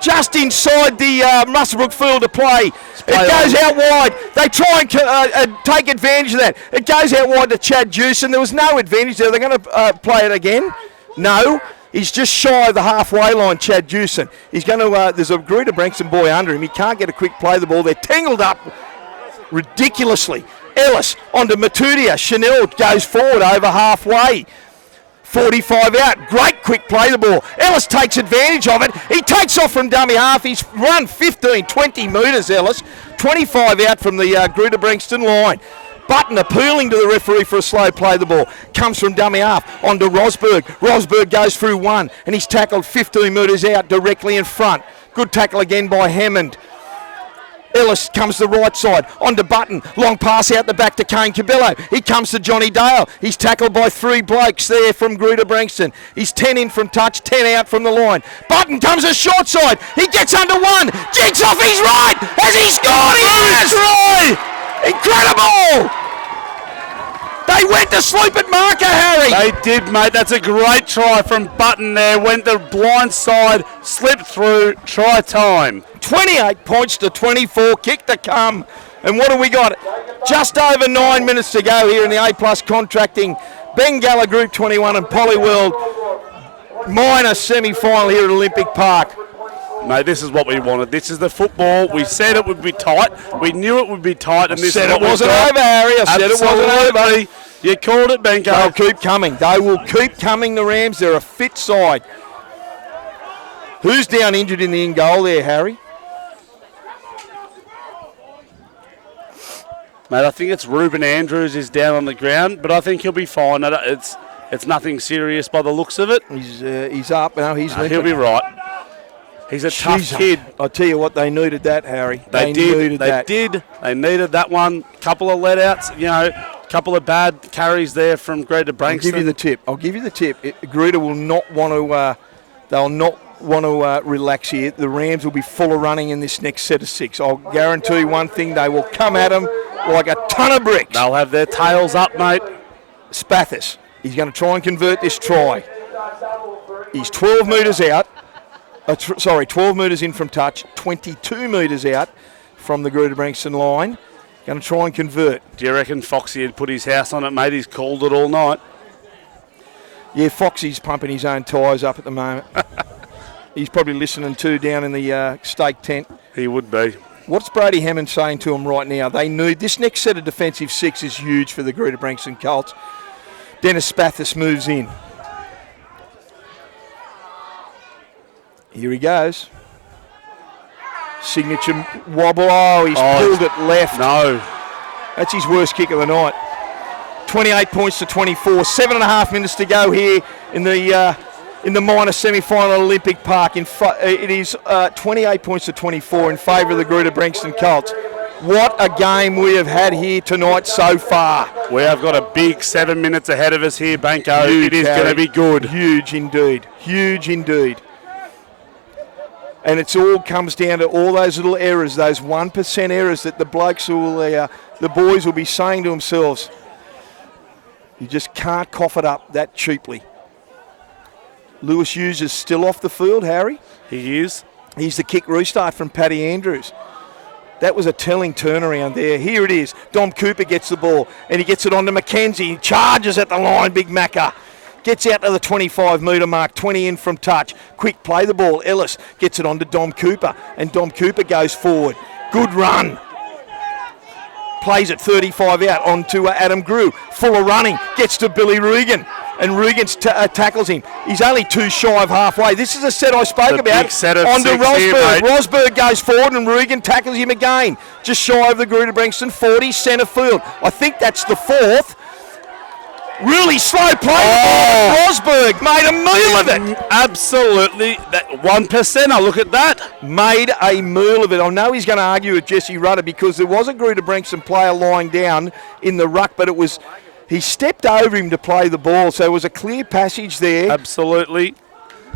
Just inside the Muswellbrook field of play. It goes out wide. They try and take advantage of that. It goes out wide to Chad Jewson. There was no advantage there. They're going to play it again? No. He's just shy of the halfway line, Chad Jewson. He's going to, there's a Greta Branxton boy under him. He can't get a quick play of the ball. They're tangled up ridiculously. Ellis onto Matudia. Chanel goes forward over halfway. 45 out. Great quick play the ball. Ellis takes advantage of it. He takes off from dummy half. He's run 15, 20 metres, Ellis. 25 out from the Greta Branxton line. Button appealing to the referee for a slow play the ball. Comes from dummy half onto Rosberg. Rosberg goes through one and he's tackled 15 metres out directly in front. Good tackle again by Hammond. Ellis comes to the right side, onto Button. Long pass out the back to Kane Cabello. He comes to Johnny Dale. He's tackled by 3 blokes there from Greta Branxton. He's 10 in from touch, 10 out from the line. Button comes to short side. He gets under one. Jigs off his right. Has he scored? He has! Incredible! They went to sleep at marker, Harry. They did, mate. That's a great try from Button there. Went the blind side, slipped through, try time. 28 points to 24, kick to come. And what have we got? Just over 9 minutes to go here in the A-plus contracting Bengala Group 21 and Polyworld minor semi-final here at Olympic Park. Mate, this is what we wanted. This is the football. We said it would be tight. We knew it would be tight. And this Said is it what wasn't we got. over, Harry. I said it wasn't over. Absolutely. You called it, Benko. They'll keep coming. They will keep coming, the Rams. They're a fit side. Who's down injured in the in goal there, Harry? Mate, I think it's Ruben Andrews is down on the ground, but I think he'll be fine. It's nothing serious by the looks of it. He's up. No, he's He'll be right. He's a tough kid. I tell you what, they needed that, Harry. They needed that one. Couple of let-outs, couple of bad carries there from Greta Branxton. I'll give you the tip. Greta will not want to. They'll not want to relax here. The Rams will be full of running in this next set of 6. I'll guarantee you one thing: they will come at them like a ton of bricks. They'll have their tails up, mate. Spathis, he's going to try and convert this try. He's 12 metres out. 12 metres in from touch, 22 metres out from the Greta Branxton line. Going to try and convert. Do you reckon Foxy had put his house on it, mate? He's called it all night. Yeah, Foxy's pumping his own tyres up at the moment. He's probably listening to down in the steak tent. He would be. What's Brady Hammond saying to him right now? They need this next set of defensive 6 is huge for the Greta Branxton Colts. Dennis Spathis moves in. Here he goes. Signature wobble. Oh, he's pulled it left. No. That's his worst kick of the night. 28 points to 24. 7.5 minutes to go here in the minor semi-final at Olympic Park. It is 28 points to 24 in favour of the Greta Branxton Colts. What a game we have had here tonight so far. We have got a big 7 minutes ahead of us here, Banco. It is going to be good. Huge indeed. Huge indeed. And it all comes down to all those little errors, those 1% errors that the blokes the boys will be saying to themselves. You just can't cough it up that cheaply. Lewis Hughes is still off the field, Harry. He is. He's the kick restart from Paddy Andrews. That was a telling turnaround there. Here it is. Dom Cooper gets the ball and he gets it on to McKenzie. He charges at the line, Big Macca. Gets out to the 25-metre mark, 20 in from touch. Quick play the ball. Ellis gets it on to Dom Cooper, and Dom Cooper goes forward. Good run. Plays it 35 out onto Adam Grew. Full of running. Gets to Billy Regan, and Regan tackles him. He's only 2 shy of halfway. This is a set I spoke about. Big set of onto 6 Rosberg. here, mate. Rosberg goes forward, and Regan tackles him again. Just shy of the Greta Branxton 40, centre field. I think that's the 4th. Really slow play. Oh. Rosberg made a meal of it. Absolutely. That 1%, I look at that. Made a meal of it. I know he's going to argue with Jesse Rudder because there was a Greta Branxton player lying down in the ruck, but he stepped over him to play the ball, so it was a clear passage there. Absolutely.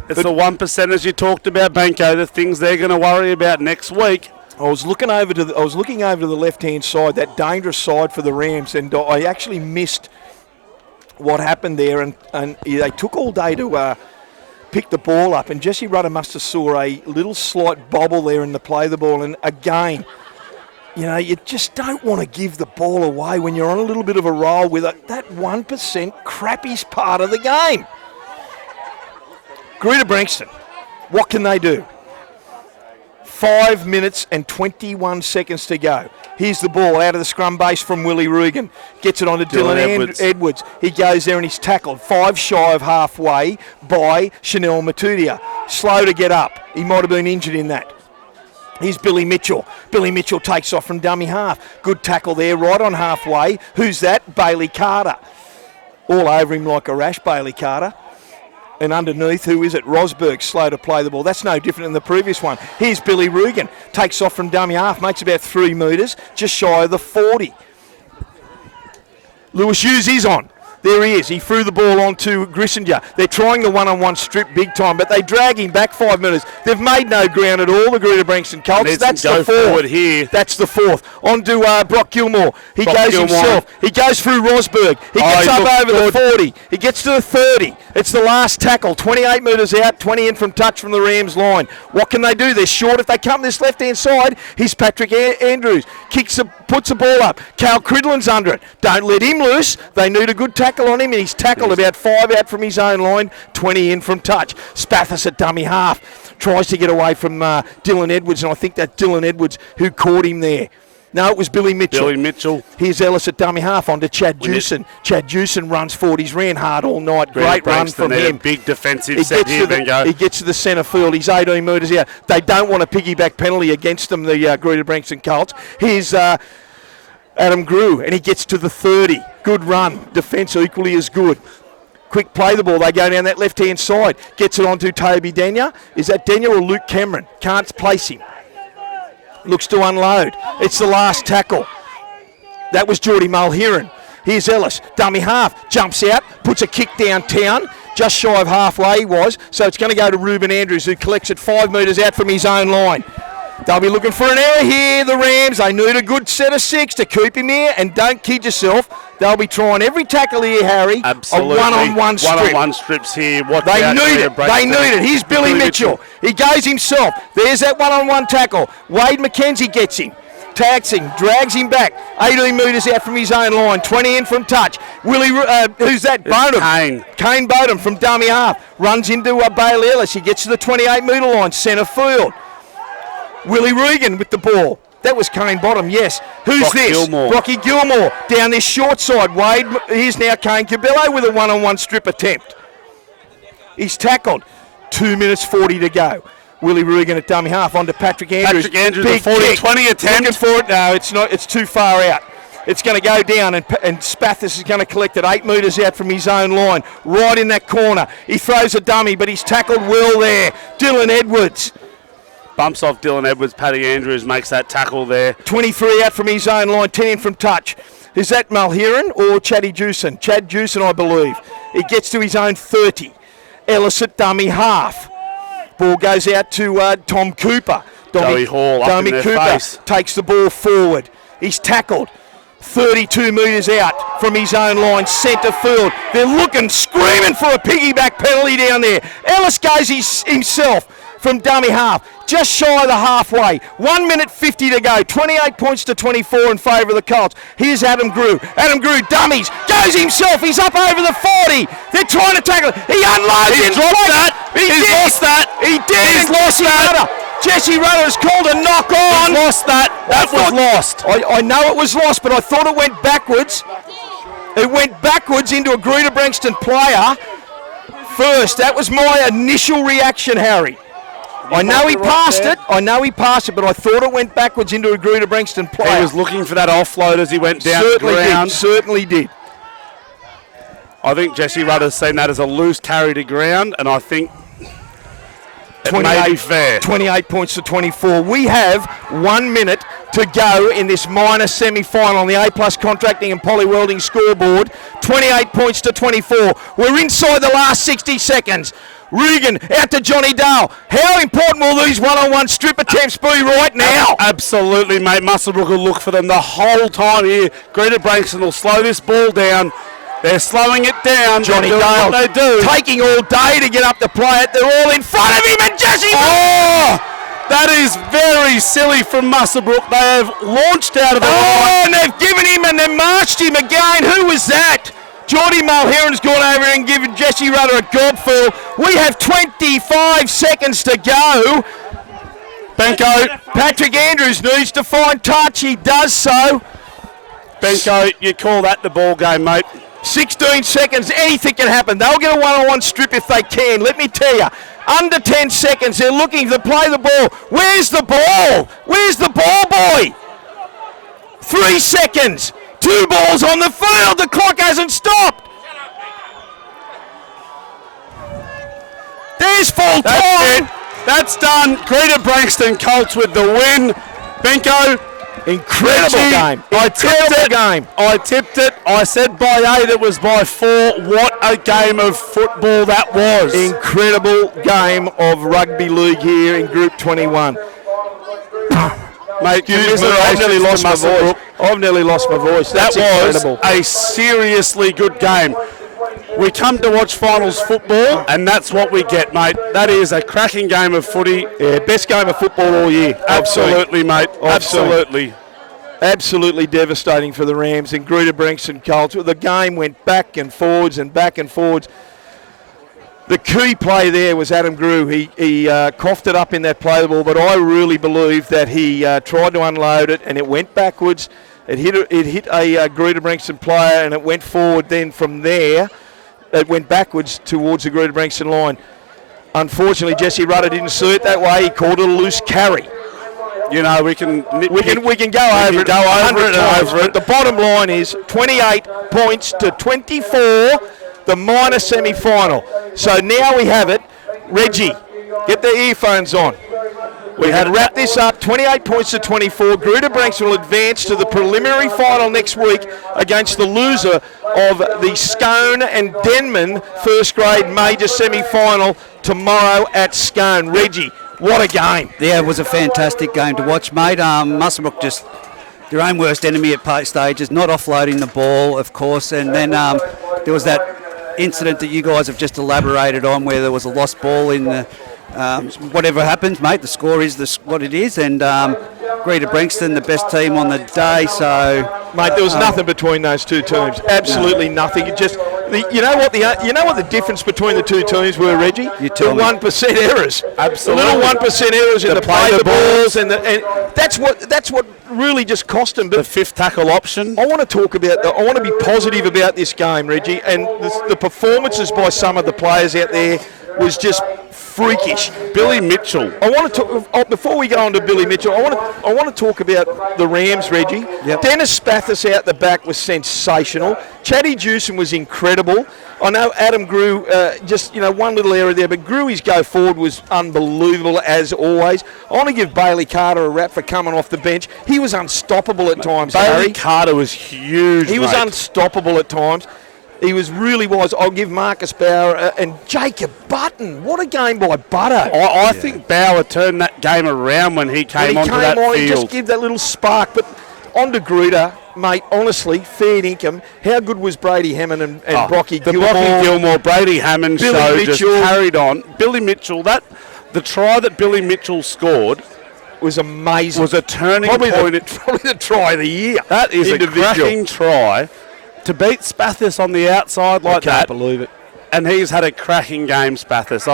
It's the 1% as you talked about, Banco, the things they're going to worry about next week. I was looking over to the left-hand side, that dangerous side for the Rams, and I actually missed what happened there, and they took all day to pick the ball up, and Jesse Rudder must have saw a little slight bobble there in the play of the ball, and again, you just don't want to give the ball away when you're on a little bit of a roll with it. That 1% crappiest part of the game. Greta Branxton, what can they do? 5 minutes and 21 seconds to go. Here's the ball out of the scrum base from Willie Regan. Gets it on to Dylan Edwards. He goes there and he's tackled 5 shy of halfway by Chanel Matudia. Slow to get up. He might have been injured in that. Here's Billy Mitchell. Billy Mitchell takes off from dummy half. Good tackle there right on halfway. Who's that? Bailey Carter. All over him like a rash, Bailey Carter. And underneath, who is it? Rosberg, slow to play the ball. That's no different than the previous one. Here's Billy Regan. Takes off from dummy half, makes about 3 metres, just shy of the 40. Lewis Hughes is on. There he is. He threw the ball on to Grissinger. They're trying the one-on-one strip big time, but they drag him back 5 metres. They've made no ground at all, the Greta Branxton Colts. That's the fourth. Here. That's the fourth. On to Brock Gilmore. He goes himself. He goes through Rosberg. He gets up over the 40. He gets to the 30. It's the last tackle. 28 metres out, 20 in from touch from the Rams line. What can they do? They're short. If they come this left-hand side, here's Patrick Andrews. Puts the ball up. Cal Cridlin's under it. Don't let him loose. They need a good tackle on him, and he's tackled about 5 out from his own line, 20 in from touch. Spathis at dummy half. Tries to get away from Dylan Edwards, and I think that's Dylan Edwards who caught him there. No, it was Billy Mitchell. Here's Ellis at dummy half onto Chad Jewson. Chad Jewson runs forward. He's ran hard all night. Great run from him. Big defensive set here, Bengo. He gets to the centre field. He's 18 metres out. They don't want a piggyback penalty against them, the Greta Branxton Colts. Here's Adam Grew, and he gets to the 30. Good run. Defence equally as good. Quick play the ball. They go down that left-hand side. Gets it onto Toby Denyer. Is that Denyer or Luke Cameron? Can't place him. Looks to unload. It's the last tackle. That was Geordie Mulheron. Here's Ellis. Dummy half. Jumps out. Puts a kick downtown. Just shy of halfway he was. So it's going to go to Ruben Andrews, who collects it 5 metres out from his own line. They'll be looking for an error here, the Rams. They need a good set of 6 to keep him here, and don't kid yourself. They'll be trying every tackle here, Harry. Absolutely. A one-on-one strip. One-on-one strips here. They need it. They need it. Here's Billy Mitchell. He goes himself. There's that one-on-one tackle. Wade McKenzie gets him. Tags him, drags him back. 18 metres out from his own line. 20 in from touch. Who's that? Bodum. Kane Bodum from dummy half. Runs into Bailey Ellis. He gets to the 28 metre line. Centre field. Willie Regan with the ball. That was Kane Bottom, yes. Who's this? Gilmore. Rocky Gilmore down this short side. Wade, here's now Kane Cabello with a one-on-one strip attempt. He's tackled. 2 minutes 40 to go. Willie Regan at dummy half onto Patrick Andrews. Patrick Andrews, the 40-20 attempt. Looking for it. No, it's not. It's too far out. It's going to go down, and Spathis is going to collect it 8 metres out from his own line, right in that corner. He throws a dummy, but he's tackled well there. Dylan Edwards. Bumps off Dylan Edwards. Paddy Andrews makes that tackle there. 23 out from his own line, 10 in from touch. Is that Mulheron or Chaddy Jewson? Chad Jewson, I believe. He gets to his own 30. Ellis at dummy half. Ball goes out to Tom Cooper. Joey Hall up in their face. Takes the ball forward. He's tackled. 32 metres out from his own line, centre field. They're looking, screaming for a piggyback penalty down there. Ellis goes himself from dummy half, just shy of the halfway. 1 minute 50 to go. 28 points to 24 in favour of the Colts. Here's Adam Grew. Adam Grew dummies, goes himself. He's up over the 40. They're trying to tackle it. He unloads. He's dropped that. He's lost that. He did. He's lost that. Jesse Rudder has called a knock on. He's lost that. That was lost. I know it was lost, but I thought it went backwards. It went backwards into a Greta Branxton player first. That was my initial reaction, Harry. I know he passed it. I know he passed it, but I thought it went backwards into a Greta Branxton player. He was looking for that offload as he went down the ground. Certainly did. I think Jesse Rudder's seen that as a loose carry to ground, and I think it may be fair. 28 points to 24. We have 1 minute to go in this minor semi-final on the A+ Contracting and Poly Welding scoreboard. 28 points to 24. We're inside the last 60 seconds. Regan out to Johnny Dale. How important will these one-on-one strip attempts be right now? Absolutely, mate. Muswellbrook will look for them the whole time here. Greta Branxton will slow this ball down. They're slowing it down. Johnny Dale, they do. Taking all day to get up to play it. They're all in front of him, and Jesse. Oh, that is very silly from Muswellbrook. They have launched out of it. Oh, and they've given him and they marched him again. Who was that? Geordie Mulheron's gone over and given Jesse Rudder a gobful. We have 25 seconds to go. Benko. Patrick Andrews needs to find touch. He does so. Benko, you call that the ball game, mate. 16 seconds. Anything can happen. They'll get a one-on-one strip if they can. Let me tell you. Under 10 seconds. They're looking to play the ball. Where's the ball? Where's the ball boy? 3 seconds. 2 balls on the field. The clock hasn't stopped. There's full time. That's done. Greta Branxton Colts with the win. Benko, Incredible Richie, game. I tipped it. I said by 8, it was by 4. What a game of football that was. Incredible game of rugby league here in Group 21. Mate, Excuse me, I've nearly lost my voice. I've nearly lost my voice. That That's was incredible. a seriously good game. We come to watch finals football, and that's what we get, mate. That is a cracking game of footy. Yeah, best game of football all year. Absolutely, mate. I've seen. Absolutely. Absolutely devastating for the Rams and Greta Branxton Colts. The game went back and forwards and back and forwards. The key play there was Adam Grew. He coughed it up in that play the ball, but I really believe that he tried to unload it and it went backwards. It hit a Greta Branxton player and it went forward. Then from there, it went backwards towards the Greta Branxton line. Unfortunately, Jesse Rudder didn't see it that way. He called it a loose carry. You know, we can go over it 100 times, but the bottom line is 28 points to 24, the minor semi-final. So now we have it. Reggie, get the earphones on. We had wrapped this up, 28 points to 24. Greta Branxton will advance to the preliminary final next week against the loser of the Scone and Denman first grade major semi-final tomorrow at Scone. Reggie, what a game. Yeah, it was a fantastic game to watch, mate. Muswellbrook just their own worst enemy at stages, not offloading the ball, of course, and then there was that incident that you guys have just elaborated on where there was a lost ball in the whatever happens, mate, the score is what it is, and Greta Branxton, the best team on the day, so... Mate, there was nothing between those two teams. Absolutely nothing. It just, you know what the difference between the two teams were, Reggie? You tell me. 1% errors. Absolutely. The little 1% errors in the play the balls, and that's what really just cost them. But the fifth tackle option. I want to be positive about this game, Reggie, and the performances by some of the players out there was just freakish. Billy Mitchell. I want to talk before we go on to Billy Mitchell. I want to talk about the Rams, Reggie. Yep. Dennis Spathis out the back was sensational. Chatty Jewson was incredible. I know Adam Grew, one little error there, but Grewy's go forward was unbelievable as always. I want to give Bailey Carter a rap for coming off the bench. He was unstoppable at times. Bailey Harry. Carter was huge. He was mate. unstoppable at times. He really was. I'll give Marcus Bauer and Jacob Button. What a game by Butter. I think Bauer turned that game around when he came onto that field. He just give that little spark. But on to Greta, mate, honestly, fair income. How good was Brady Hammond and Brocky Gilmore? Brocky Gilmore, Brady Hammond Billy show Mitchell. just carried on. Billy Mitchell, the try that Billy Mitchell scored was amazing. Was a turning point. Probably the try of the year. That is a cracking try. To beat Spathis on the outside like that. I can't believe it. And he's had a cracking game, Spathis.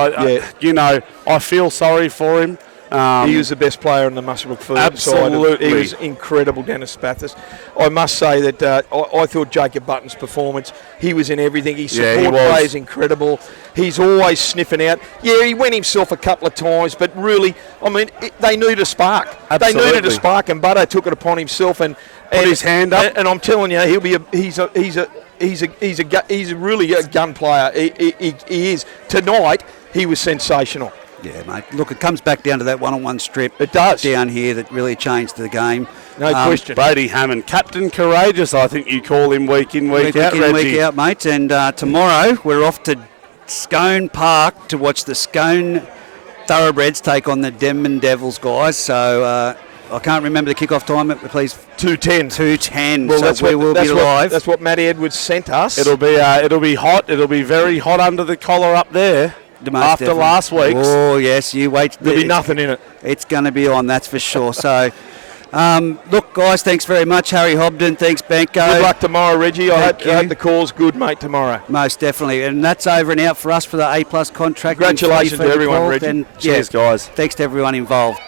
I feel sorry for him. He was the best player on the Muswellbrook side. Absolutely. He was incredible, Dennis Spathis. I must say that I thought Jacob Button's performance, he was in everything. His support play is incredible. He's always sniffing out. Yeah, he went himself a couple of times, but really, they need a spark. Absolutely. They needed a spark, and Butto took it upon himself and put his hand up. And I'm telling you, he's really a gun player. He is. Tonight, he was sensational. Yeah, mate. Look, it comes back down to that one-on-one strip. It does. Down here that really changed the game. No question. Brady Hammond, Captain Courageous, I think you call him week in, week out, Reggie. Week out, mate. And tomorrow we're off to Scone Park to watch the Scone Thoroughbreds take on the Denman Devils, guys. So I can't remember the kickoff time, but please. 2:10. 2:10. Well, so we will be live. That's what Matty Edwards sent us. It'll be hot. It'll be very hot under the collar up there. After last week's. Oh, yes, you wait. There'll be nothing in it. It's going to be on, that's for sure. So, look, guys, thanks very much. Harry Hobden, thanks, Benko. Good luck tomorrow, Reggie. I hope the call's good, mate, tomorrow. Most definitely. And that's over and out for us for the A+ contract. Congratulations to everyone, Reggie. And, cheers, guys. Thanks to everyone involved.